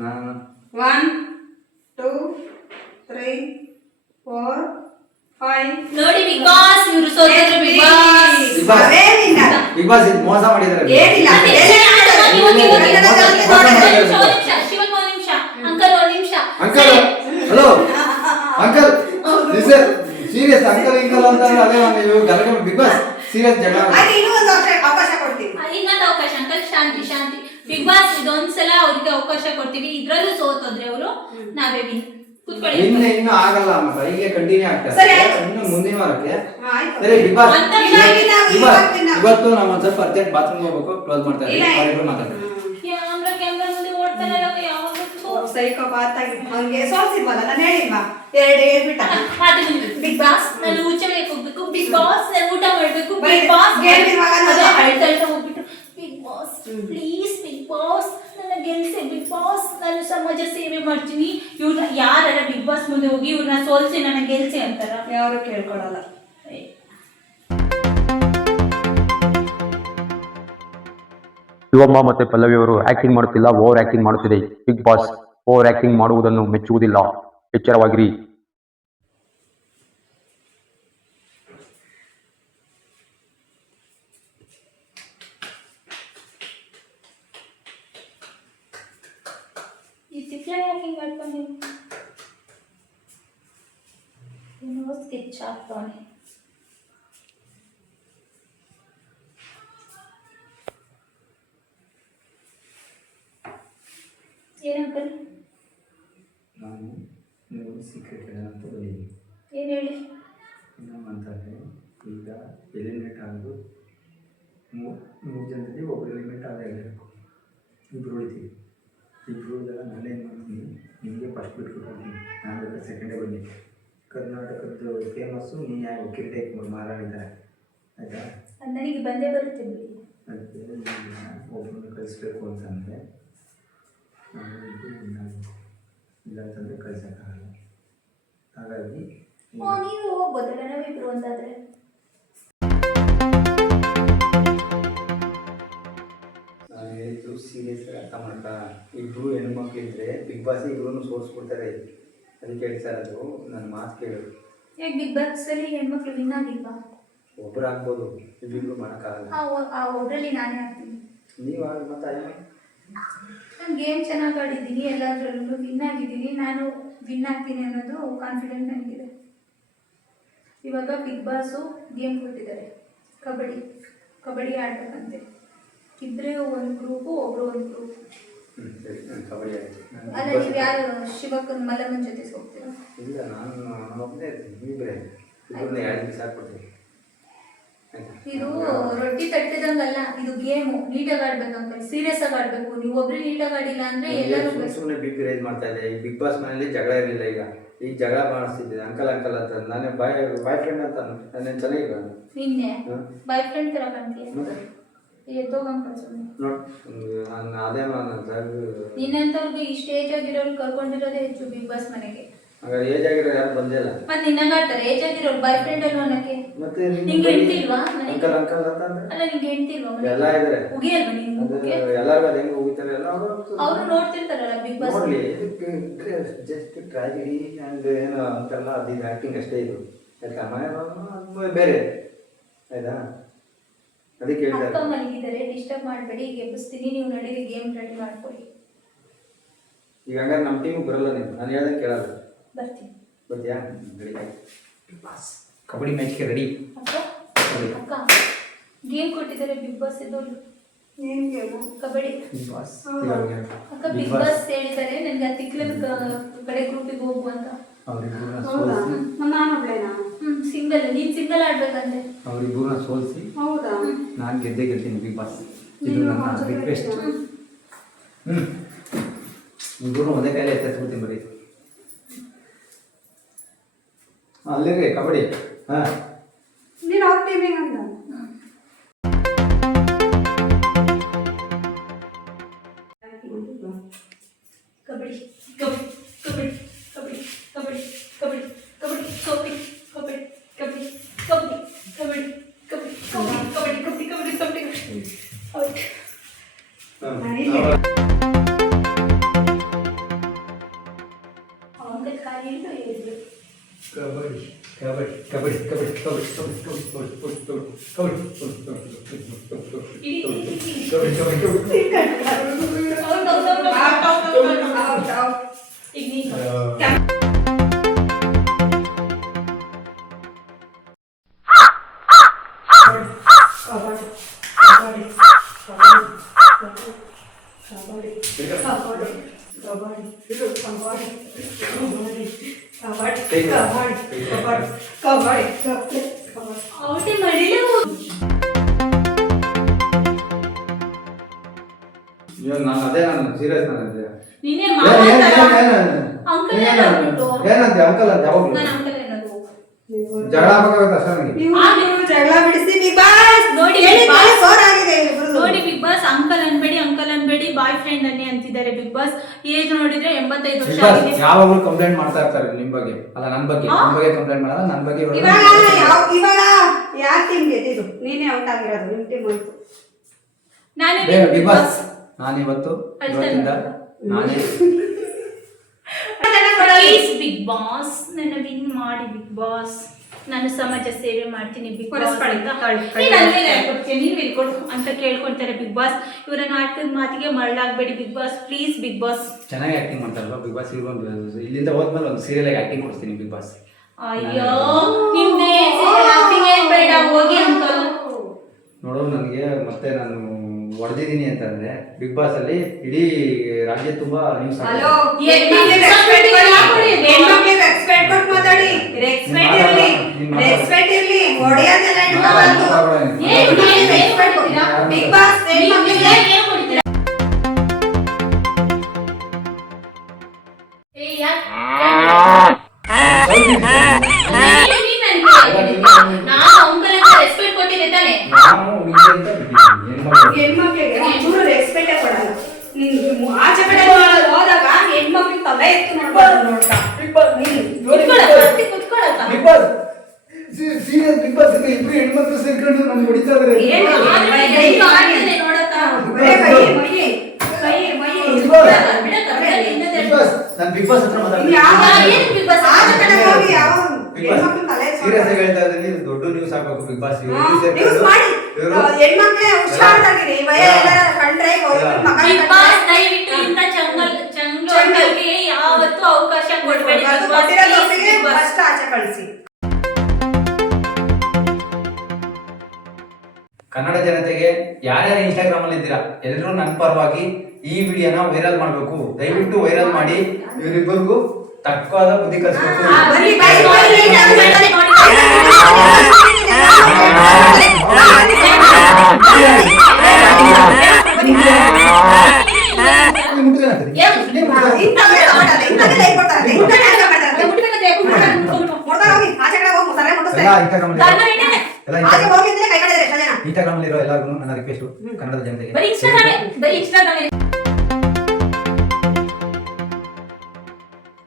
ನಾನು 1 2 3 4 5 ನೋಡಿ ಬಿಗ್ ಬಾಸ್ ಇವರು ಸೋತರು ಬಿಗ್ ಬಾಸ್ ಬಿಗ್ ಬಾಸ್ ಅದೇನಿಲ್ಲ. ಬಿಗ್ ಬಾಸ್ ಇದು ಮೋಸ ಮಾಡಿದ್ದಾರೆ ಏನಿಲ್ಲ. ಶಿವನ್ ಒಂದ್ ನಿಮಿಷ ಅಂಕಲ್ ಒಂದ್ ನಿಮಿಷ uncle hello uncle serious uncle ಇಂಕಲ್ ಅಂತ ಅದೇ ನೀವು ಗಲಾಟೆ ಬಿಗ್ ಬಾಸ್ ಸೀರಿಯಸ್ ಜಗಳ ಆಯ್ತು, ಇನ್ನೂ ಒಂದು ಅವಕಾಶ ಕೊಡ್ತೀನಿ ಇನ್ನೊಂದು ಅವಕಾಶ ಅಂಕಲ್ ಶಾಂತಿ ಶಾಂತಿ ಬಿಗ್ ಬಾಸ್ ಇದೊಂದ್ಸಲ ಅವ್ರಿಗೆ ಅವಕಾಶ ಕೊಡ್ತೀವಿ ಇದ್ರಲ್ಲೂ ಸೋತೋದ್ರೆ ಅವರು ನಾವೇ ವಿನ್ ಕೂತ್ಕೊಳ್ಳಿ ಇನ್ನು ಆಗಲ್ಲ ಮತ್ತೆ ಹೀಗೆ ಕಂಟಿನ್ಯೂ ಆಗ್ತದೆ ಸರಿ, ಆಯ್ತು. ಇನ್ನು ಮುಂದಿನ ವಾರಕ್ಕೆ ಆಯ್ತು. ಸರಿ ಬಿಗ್ ಬಾಸ್ ಅಂತ ಇವತ್ತು ನಾವು ಒಂದ್ ಸ್ವಲ್ಪ ಅರ್ಜೆಂಟ್ ಬಾತ್ರೂಮ್ ಹೋಗ್ಬೇಕು ಕ್ಲೋಸ್ ಮಾಡ್ತಾ ಇದ್ದೀವಿ ಇಲ್ಲ. ಅವರಿಬ್ರು ಮಾತಾಡ್ತೀವಿ ಕ್ಯಾಮ್ರಾ ಮುಂದೆ ಓಡ್ತಾನೆ ಯಾವಾಗ ಸೈಕೋಪಾತ್ ಆಗಿ ಅವ್ನಿಗೆ ಸೋಲ್ಸಿಲ್ವಲ್ಲ ನಾನು ಹೇಳಿಲ್ವಾ ಎರಡು ಹೇಳ್ಬಿಟ್ಟ ಬಿಗ್ ಬಾಸ್ ನಾನು ಊಚಗಳಿಗೆ ಹೋಗ್ಬೇಕು ಬಿಗ್ ಬಾಸ್ ನಾನು ಊಟ ಮಾಡ್ಬೇಕು ಬರೀ ಬಿಗ್ ಬಾಸ್ game ಇರುವಾಗ ಅದು ನಾನು- ಅಳ್ತಾ ಹೋಗ್ಬಿಟ್ಟು Bigg Boss please Bigg Boss ನನ್ನ ಗೆಲ್ಸಿ ಬಿಗ್ ಬಾಸ್ ನಾನು ಸಮಾಜ ಸೇವೆ ಮಾಡ್ತೀನಿ ಇವ್ರನ್ನ ಯಾರ ಬಿಗ್ ಬಾಸ್ ಮುಂದೆ ಹೋಗಿ ಇವ್ರನ್ನ ಸೋಲ್ಸಿ ನನ್ನ ಗೆಲ್ಸಿ ಅಂತಾರ ಯಾರು ಕೇಳ್ಕೊಡಲ್ಲ ಶಿವಮ್ಮ ಮತ್ತೆ ಪಲ್ಲವಿ ಅವರು ಆಕ್ಟಿಂಗ್ ಮಾಡುತ್ತಿಲ್ಲ, ಓವರ್ ಆಕ್ಟಿಂಗ್ ಮಾಡುತ್ತಿದೆ. ಬಿಗ್ ಬಾಸ್ ಓವರ್ ಆಕ್ಟಿಂಗ್ ಮಾಡುವುದನ್ನು ಮೆಚ್ಚುವುದಿಲ್ಲ, ಎಚ್ಚರವಾಗಿರಿ. ಈ ಚಿತ್ರ ಯಾಕೆ ಮಾಡ್ಕೊಂಡು ಏನೋ ಸ್ಕೆಚ್ ಆಗ್ತಾನೆ ಏನಂಕಲ್ ನಾನು ನೀವು ಸೀಕ್ರೆಟ್ ಹೇಳೋಣ ಅಂತ ಬಂದಿದ್ದೀನಿ ಏನು ಹೇಳಿ ಏನಂತಂದರೆ ಈಗ ಎಲಿಮಿನೇಟ್ ಆಗೋದು ಮೂರು ಜನರಲ್ಲಿ ಒಬ್ಬರು ಎಲಿಮಿನೇಟ್ ಆಗಲೇಬೇಕು. ಇಬ್ಬರು ಉಳಿತೀವಿ. ಇಬ್ಬರು ಉಳಿದಾಗ ನಾನೇನು ಮಾಡ್ತೀನಿ, ನಿಮಗೆ ಫಸ್ಟ್ ಬಿಟ್ಬಿಟ್ಟು ನಾನು ಬೇಕಾದ್ರೆ ಸೆಕೆಂಡೇ ಬನ್ನಿ. ಕರ್ನಾಟಕದ್ದು ಫೇಮಸ್ಸು ನೀ ಯಾವ ಕಿರೀಟ ಮಾರಾಡಿದ್ದಾರೆ ಆಯಿತಾ. ನನಗೆ ಬಂದೇ ಬರುತ್ತೆ ಬಿಡಿ ಅದಕ್ಕೆ ಒಬ್ಬರನ್ನ ಕಳಿಸ್ಬೇಕು ಅಂತಂದರೆ ನಾನು ಇಲ್ಲ ಅಂತಂದರೆ ಕಳ್ಸೋಕ್ಕಾಗಲ್ಲ. ಹಾಗಾಗಿ ನೀವು ಹೋಗ್ಬೋದಲ್ಲ ನಾವಿಬ್ರು ಒಂದಾದ್ರೆ ನಾನು ಹೇಳಿದ್ದು ಸೀರಿಯಸ್ ಅರ್ಥ ಮಾಡ್ಕ. ಇಬ್ಬರು ಹೆಣ್ಮಕ್ಳು ಇದ್ದರೆ ಬಿಗ್ ಬಾಸ್ ಇಬ್ಬರೂ ಸೋರಿಸ್ಬಿಡ್ತಾರೆ. ಅದಕ್ಕೆ ಹೇಳ್ತಾರೆ ಅದು ನನ್ನ ಮಾತು ಕೇಳು. ಯಾಕೆ ಬಿಗ್ ಬಾಸ್ ಅಲ್ಲಿ ಹೆಣ್ಮಕ್ಳು ವಿನ್ ಆಗಿಲ್ವಾ ಒಬ್ಬರು ಆಗ್ಬೋದು, ಇಬ್ಬಿಬ್ರು ಮಾಡೋಕ್ಕಾಗಲ್ಲ. ಆ ಒಬ್ಬರಲ್ಲಿ ನಾನೇ ಆಗ್ತೀನಿ ನೀವು ಆಗ ಮತ್ತೆ ನಾನು ಗೇಮ್ ಚೆನ್ನಾಗಿ ಆಡಿದ್ದೀನಿ ಎಲ್ಲದರಲ್ಲೂ ವಿನ್ ಆಗಿದ್ದೀನಿ ನಾನು ವಿನ್ ಆಗ್ತೀನಿ ಅನ್ನೋದು ಕಾನ್ಫಿಡೆಂಟ್ ನನಗಿದೆ ಇವಾಗ ಬಿಗ್ ಬಾಸು ಗೇಮ್ ಕೊಟ್ಟಿದ್ದಾರೆ ಕಬಡ್ಡಿ ಆಡ್ಬೇಕಂತೆ ಇಬ್ಬರೇ ಒಂದು ಗ್ರೂಪು ಒಬ್ಬರು ಒಂದು ಗ್ರೂಪ್ ಸರಿ ನಾನು ಕಬಡ್ಡಿ ಆಯಿತು. ಅಲ್ಲ ನೀವು ಯಾರು ಶಿವಕ್ಕನ ಮಲ್ಲಮ್ಮನ ಜೊತೆ ಹೋಗ್ತೀರಾ ಇಲ್ಲ ನಾನು ಒಬ್ಬನೇ ಇರ್ತೀನಿ, ನೀವಿಬ್ಬರೇ ಇಬ್ಬರನ್ನ 2 ದಿವಸ ಹಾಕ್ಬಿಡ್ತೀನಿ. ಇದು ರೊಟ್ಟಿ ತಟ್ಟಿದಂಗಲ್ಲ ಇದು ಗೇಮು ನೀಟಾಗಿ ಆಡ್ಬೇಕಂತ ಸೀರಿಯಸ್ ಆಗಿ ಆಡ್ಬೇಕು ನೀವು ಒಬ್ರು ನೀಟಾಗಿ ಆಡಿಲ್ಲ ಅಂದ್ರೆ ಎಲ್ಲರೂ ಸುಮ್ಮನೆ ಬಿಗ್ ರೈಸ್ ಮಾಡ್ತಾ ಇದ್ದೆ. ಈ ಬಿಗ್ ಬಾಸ್ ಮನೇಲಿ ಜಗಳ ಇರಲಿಲ್ಲ. ಈಗ ಜಗಳ ಮಾಡಿಸ್ತಿದ್ದೆ ಅಂಕಲ್ ಅಂತ. ನಾನೇ ಬಾಯ್ ಫ್ರೆಂಡ್ ಅಂತ ನಾನೇನು ಚೆನ್ನಾಗಿಲ್ಲ. ನಿನ್ನೆ ಬಾಯ್ ಫ್ರೆಂಡ್ ತರ ಕಾಣ್ತೀಯ ಎದ್ದೋಗಂಗ್ ಕಳ್ಸೋದು ನಾನು ಅದೇ ನಿನ್ನಂತವ್ರಿಗೆ ಇಷ್ಟ ಏಜ್ ಆಗಿರೋರು ಕರ್ಕೊಂಡಿರೋದೇ ಹೆಚ್ಚು ಬಿಗ್ ಬಾಸ್ ಮನೆಗೆ. ಹಾಗಾದ್ರೆ ಏಜ್ ಆಗಿರೋ ಯಾರು ಬಂದಿಲ್ಲ. ಮತ್ತೆ ನಿನ್ನಂಗ ಆಡ್ತಾರೆ ಏಜ್ ಆಗಿರೋರು ಬಾಯ್ ಫ್ರೆಂಡ್ ಅಲ್ವಾ ಅನ್ನಕ್ಕೆ ಮತ್ತೆ ನಿಂಗೆ ಹೆಂಡ್ತಿಲ್ವಾ ಅಂಕಲ್ ಅಂತಂದ್ರೆ ಅಲ್ಲ ನಿಂಗೆ ಹೆಂಡ್ತಿಲ್ವಾ ಎಲ್ಲ ಇದಾರೆ. ಉಗಿಯಲ್ವಾ ನೀನು ಎಲ್ಲರಿಗೂ ಅದು ಹೆಂಗೆ ಹೋಗ್ತಾರೆ ಎಲ್ಲ ಅವರು ನೋಡ್ತಿರ್ತಾರಲ್ಲ ಬಿಗ್ ಬಾಸ್ ನೋಡ್ಲಿ. ಇದಕ್ಕೆ ಜಸ್ಟ್ ಟ್ರಾಜಿಡಿ ಆ್ಯಂಡ್ ಏನು ಅಂತೆಲ್ಲ ಅದು ಆ್ಯಕ್ಟಿಂಗ್ ಅಷ್ಟೇ ಇದು. ಯಾಕೆ ಮನೆ ಬೇರೆ ಆಯ್ತಾ. ಅದಕ್ಕೆ ಅಕ್ಕ ಹೇಳ್ತಾರೆ ಮಲಗಿದ್ದಾರೆ ಡಿಸ್ಟರ್ಬ್ ಮಾಡಬೇಡಿ ಈಗ ಎಬ್ಬಿಸ್ತೀನಿ ನೀವು ನಡೀರಿ ಗೇಮ್ ರೆಡಿ ಮಾಡ್ಕೊಳ್ಳಿ. ಈಗ ಹಂಗಾರೆ ನಮ್ಮ ಟೀಮಿಗೆ ಬರಲ್ಲ ನೀನು. ನಾನು ಹೇಳ್ದಂಗೆ ಕೇಳಲ್ಲ. ಬರ್ತೀನಿ ಬರ್ತೀಯಾ? ಕಬಡ್ಡಿ ಮ್ಯಾಚ್ಗೆ ರೆಡಿ. ಅಕ್ಕ ಅಕ್ಕ ಗೇಮ್ ಕೊಟ್ಟಿದ್ದಾರೆ ಬಿಗ್ ಬಾಸ್ ಎದ್ದೋಳು ಏನ್ ಗೇಮು? ಕಬಡ್ಡಿ. ಬಿಗ್ ಬಾಸ್ ಹೌದಾ? ಅಕ್ಕ ಬಿಗ್ ಬಾಸ್ ಹೇಳಿದ್ದಾರೆ ನನಗೆ ಆ ತಿಕ್ಲದ ಕಡೆ ಗ್ರೂಪಿಗೆ ಹೋಗು ಅಂತ. ಅವರಿಬ್ಬರನ್ನ ಹೌದಾ? ಸೋಲಿಸಿ ನಾನೊಬ್ಳೇನಾ? ಸಿಂಗಲ್ ನೀನ್ ಸಿಂಗಲ್ ಆಡ್ಬೇಕಂತೆ. ಅವರಿಬ್ಬರನ್ನ ಸೋಲಿಸಿ ಹೌದಾ? ನಾನು ಗೆಲ್ತೀನಿ ಬಿಗ್ ಬಾಸ್. ಇದು ನೀನು ನನ್ನ ಒಂದ್ಸಲ ರಿಕ್ವೆಸ್ಟ್. ಗೆಲ್ತೀಯಾ? ಇಬ್ಬರು ಒಂದೇ ಕೈಲಿ ಎತ್ತಿಸ್ಬಿಡ್ತೀನಿ ಬರೀ. ಅಲ್ಲಿಗೆ ಕಬಡ್ಡಿ. ಹಾಂ, ನೀನು ಅವ್ರ ಟೀಮಿಗೆ ಅಂದ. ಕಬಡ್ಡಿ ಕಬಡ್ಡಿ ಕಬಡ್ಡಿ ಕಬಡ್ಡಿ ಕಬಡ್ಡಿ ಕಬಡ್ಡಿ ಕಬಡ್ಡಿ ಕಬಡ್ಡಿ ಕಬಡ್ಡಿ ಕಬಡ್ಡಿ ಕಬಡ್ಡಿ ಕಬಡ್ಡಿ ಕಬಡ್ಡಿ ಕಬಡ್ಡಿ ಕಬಡ್ಡಿ ಕಬಡ್ಡಿ ಕಬಡ್ಡಿ ಔಟ್. ಅವನ ಕಾಲಿ ಇಟ್ಟು ಹೇಳಿದ್ರು. Kabaddi kabaddi kabaddi kabaddi kabaddi kabaddi kabaddi kabaddi out, out. ಈಗ ನೀನು ಔಟೇ ಮಾಡಿಲ್ಲ. ನಾನು ಅದೇ ನಾನು ಸೀರಿಯಸ್ ನಾನು ನೀನೇ ಮಾತಾಡ್ತಾರ ಅಂಕಲ್ ಹೇಳ್ಬಿಟ್ಟು ಏನಂತೆ ಅಂಕಲ್ ಅಂತ ಯಾವಾಗಲೂ ನಾನು ಅಂಕಲ್ ಏನದು ಜಗಳ ಆಗ್ಬೇಕಾಗುತ್ತೆ ಅಷ್ಟೇ ನನಗೆ. ನೀವು ಜಗಳ ಬಿಡಿಸಿ ಬಿಗ್ ಬಾಸ್ ನೋಡಿ ಹೇಳಿ ಬಿಗ್ ಬಾಸ್. ಸೋರ್ ಆಗಿದೆ ಇಬ್ರದ್ದು. ನೋಡಿ big boss uncle ಅನ್ಬೇಡಿ boy friend ಅನ್ನಿ ಅಂತಿದ್ದಾರೆ ಬಿಗ್ ಬಾಸ್. ಏಜ್ ನೋಡಿದ್ರೆ 85 ವರ್ಷ ಆಗಿದೆ. ಯಾವಾಗಲೂ ಕಂಪ್ಲೇಂಟ್ ಮಾಡ್ತಾ ಇರ್ತಾರೆ ನಿಮ್ ಬಗ್ಗೆ, ಅಲ್ಲ ನನ್ನ ಬಗ್ಗೆ. ನನ್ನ ಬಗ್ಗೆ ಕಂಪ್ಲೇಂಟ್ ಮಾಡಲ್ಲ, ನನ್ನ ಬಗ್ಗೆ ಇವಾಗ ಯಾವ ಟೀಮ್ ಗೆದ್ದಿದ್ದು? ನೀನೇ ಔಟ್ ಆಗಿರೋದು, ನಿಮ್ ಟೀಮ್ ಹೋಯ್ತು. ನಾನೇ ಬಿಗ್ ಬಾಸ್. ನಾನಿವತ್ತು ಇವತ್ತಿಂದ ನಾನೇ ಪ್ಲೀಸ್ ಬಿಗ್ ಬಾಸ್ ನನ್ನ ವಿನ್ ಮಾಡಿ ಬಿಗ್ ಬಾಸ್. ನಾನು ಸಮಾಜ ಸೇವೆ ಮಾಡ್ತೀನಿ ಬಿಗ್ ಬಾಸ್ ನೀನು ಕೊಡು ಅಂತ ಕೇಳ್ಕೊಂತಾರೆ ಬಿಗ್ ಬಾಸ್. ಇವರನ್ನ ಆಟದ ಮಾತಿಗೆ ಮರಳಾಗಬೇಡಿ Bigg Boss, please Bigg Boss. ಚೆನ್ನಾಗಿ ಆಕ್ಟಿಂಗ್ ಮಾಡ್ತಾರಲ್ವಾ ಬಿಗ್ ಬಾಸ್. ಇಲ್ಲಿಂದ ಹೋದ್ಮೇಲೆ ಒಂದು ಸೀರಿಯಲ್ ಆಗಿ ಆಕ್ಟಿಂಗ್ ಕೊಡ್ತೀನಿ ಬಿಗ್ ಬಾಸ್. ಅಯ್ಯೋ ನಿಮ್ದೇ ಆಕ್ಟಿಂಗ್ ಏನ್ ಬೇಡ, ಹೋಗಿ ಅಂಕಲ್. ನೋಡು, ನನಗೆ ಮತ್ತೆ ನಾನು ಹೊಡೆದಿದ್ದೀನಿ ಅಂತಂದ್ರೆ ಬಿಗ್ ಬಾಸ್ ಅಲ್ಲಿ ಇಡೀ ರಾಜ್ಯ ತುಂಬಾ ನ್ಯೂಸ್ ಹಲೋ, ರೆಸ್ಪೆಕ್ಟ್ ಕೊಟ್ಟು ಮಾತಾಡಿ. ರೆಸ್ಪೆಕ್ಟ್ ಇರ್ಲಿ, ಹೊಡೆಯೋದೆಲ್ಲ ಇಟ್ಕೋಬಾರ್ದು. ಬಿಗ್ ಬಾಸ್ ನಾನು ಅಂಕಲ್ ರೆಸ್ಪೆಕ್ಟ್ ಕೊಟ್ಟಿದ್ದೆ ತಾನೆ. ಹೆಣ್ಮಕ್ಳಿಗೆ ಒಂಚೂರು ರೆಸ್ಪೆಕ್ಟ್ ಕೊಡಲ್ಲ. ನೀನು ಆಚೆ ಕಡೆ ಹೋದಾಗ ಹೆಣ್ಮಕ್ಳಿಗೆ ತಲೆ ಎತ್ತು ನೋಡ್ಬಾರ್ದು. ನೋಡ್ತಾ ಕುತ್ಕೊಳಕ್ಕ Bigg Boss serious. Bigg Boss ಇಬ್ರು ಹೆಣ್ಮಕ್ಳು ಸೇರ್ಕೊಂಡು ನಮ್ಗೆ ಹೊಡಿತಾ ಇದಾರೆ. ನಾನು ಬಿಗ್ ಬಾಸ್ ಹತ್ರ ಮಾತಾಡ್ತೀನಿ. ಸೀರಿಯಸ್ ಆಗಿ ಹೇಳ್ತಾ ಇದ್ದೀನಿ, ದೊಡ್ಡ ನ್ಯೂಸ್ ಆಗ್ಬೇಕು ಬಿಗ್ ಬಾಸ್. ಹೆಣ್ಮಕ್ಳೇ ಹುಷಾರಾಗಿರಿ. ಕಂಡ್ರೆ ಬಿಗ್ ಬಾಸ್ ದಯವಿಟ್ಟು ಇಂಥ ಚಂಗಲ್ಗೆ ಯಾವತ್ತೂ ಅವಕಾಶ ಕೊಡಬೇಡಿ. ಫಸ್ಟ್ ಆಚೆ ಕಳಿಸಿ. ಕನ್ನಡ ಜನತೆಗೆ ಯಾರ್ಯಾರು ಇನ್ಸ್ಟಾಗ್ರಾಮ್ ಅಲ್ಲಿ ಇದ್ದೀರಾ ಎಲ್ಲರೂ ನನ್ನ ಪರವಾಗಿ ಈ ವಿಡಿಯೋನ ವೈರಲ್ ಮಾಡಬೇಕು. ದಯವಿಟ್ಟು ವೈರಲ್ ಮಾಡಿ ಇವರಿಬ್ಬರಿಗೂ ತಕ್ಕವಾದ ಬುದ್ಧಿ ಕಲಿಸಬೇಕು. ಇನ್ಸ್ಟಾಗ್ರಾಮ್ ಅಲ್ಲಿ ಇರೋ ಎಲ್ಲರಿಗೂ ನನ್ನ ರಿಕ್ವೆಸ್ಟ್, ಕನ್ನಡದ ಜನತೆಗೆ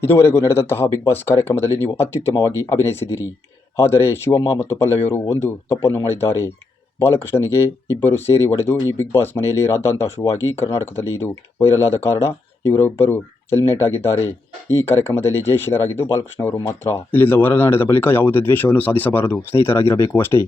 ಇದುವರೆಗೂ ನಡೆದಂತಹ ಬಿಗ್ ಬಾಸ್ ಕಾರ್ಯಕ್ರಮದಲ್ಲಿ ನೀವು ಅತ್ಯುತ್ತಮವಾಗಿ ಅಭಿನಯಿಸಿದ್ದೀರಿ. ಆದರೆ ಶಿವಮ್ಮ ಮತ್ತು ಪಲ್ಲವಿಯವರು ಒಂದು ತಪ್ಪನ್ನು ಮಾಡಿದ್ದಾರೆ. ಬಾಲಕೃಷ್ಣನಿಗೆ ಇಬ್ಬರು ಸೇರಿ ಹೊಡೆದು ಈ ಬಿಗ್ ಬಾಸ್ ಮನೆಯಲ್ಲಿ ರಾದ್ದಾಂತ ಶುರುವಾಗಿ ಕರ್ನಾಟಕದಲ್ಲಿ ಇದು ವೈರಲ್ ಆದ ಕಾರಣ ಇವರೊಬ್ಬರು ಎಲಿಮಿನೇಟ್ ಆಗಿದ್ದಾರೆ. ಈ ಕಾರ್ಯಕ್ರಮದಲ್ಲಿ ಜಯಶೀಲರಾಗಿದ್ದು ಬಾಲಕೃಷ್ಣ ಅವರು ಮಾತ್ರ. ಇಲ್ಲಿಂದ ಹೊರನಾಡಿದ ಬಳಿಕ ಯಾವುದೇ ದ್ವೇಷವನ್ನು ಸಾಧಿಸಬಾರದು, ಸ್ನೇಹಿತರಾಗಿರಬೇಕು ಅಷ್ಟೇ.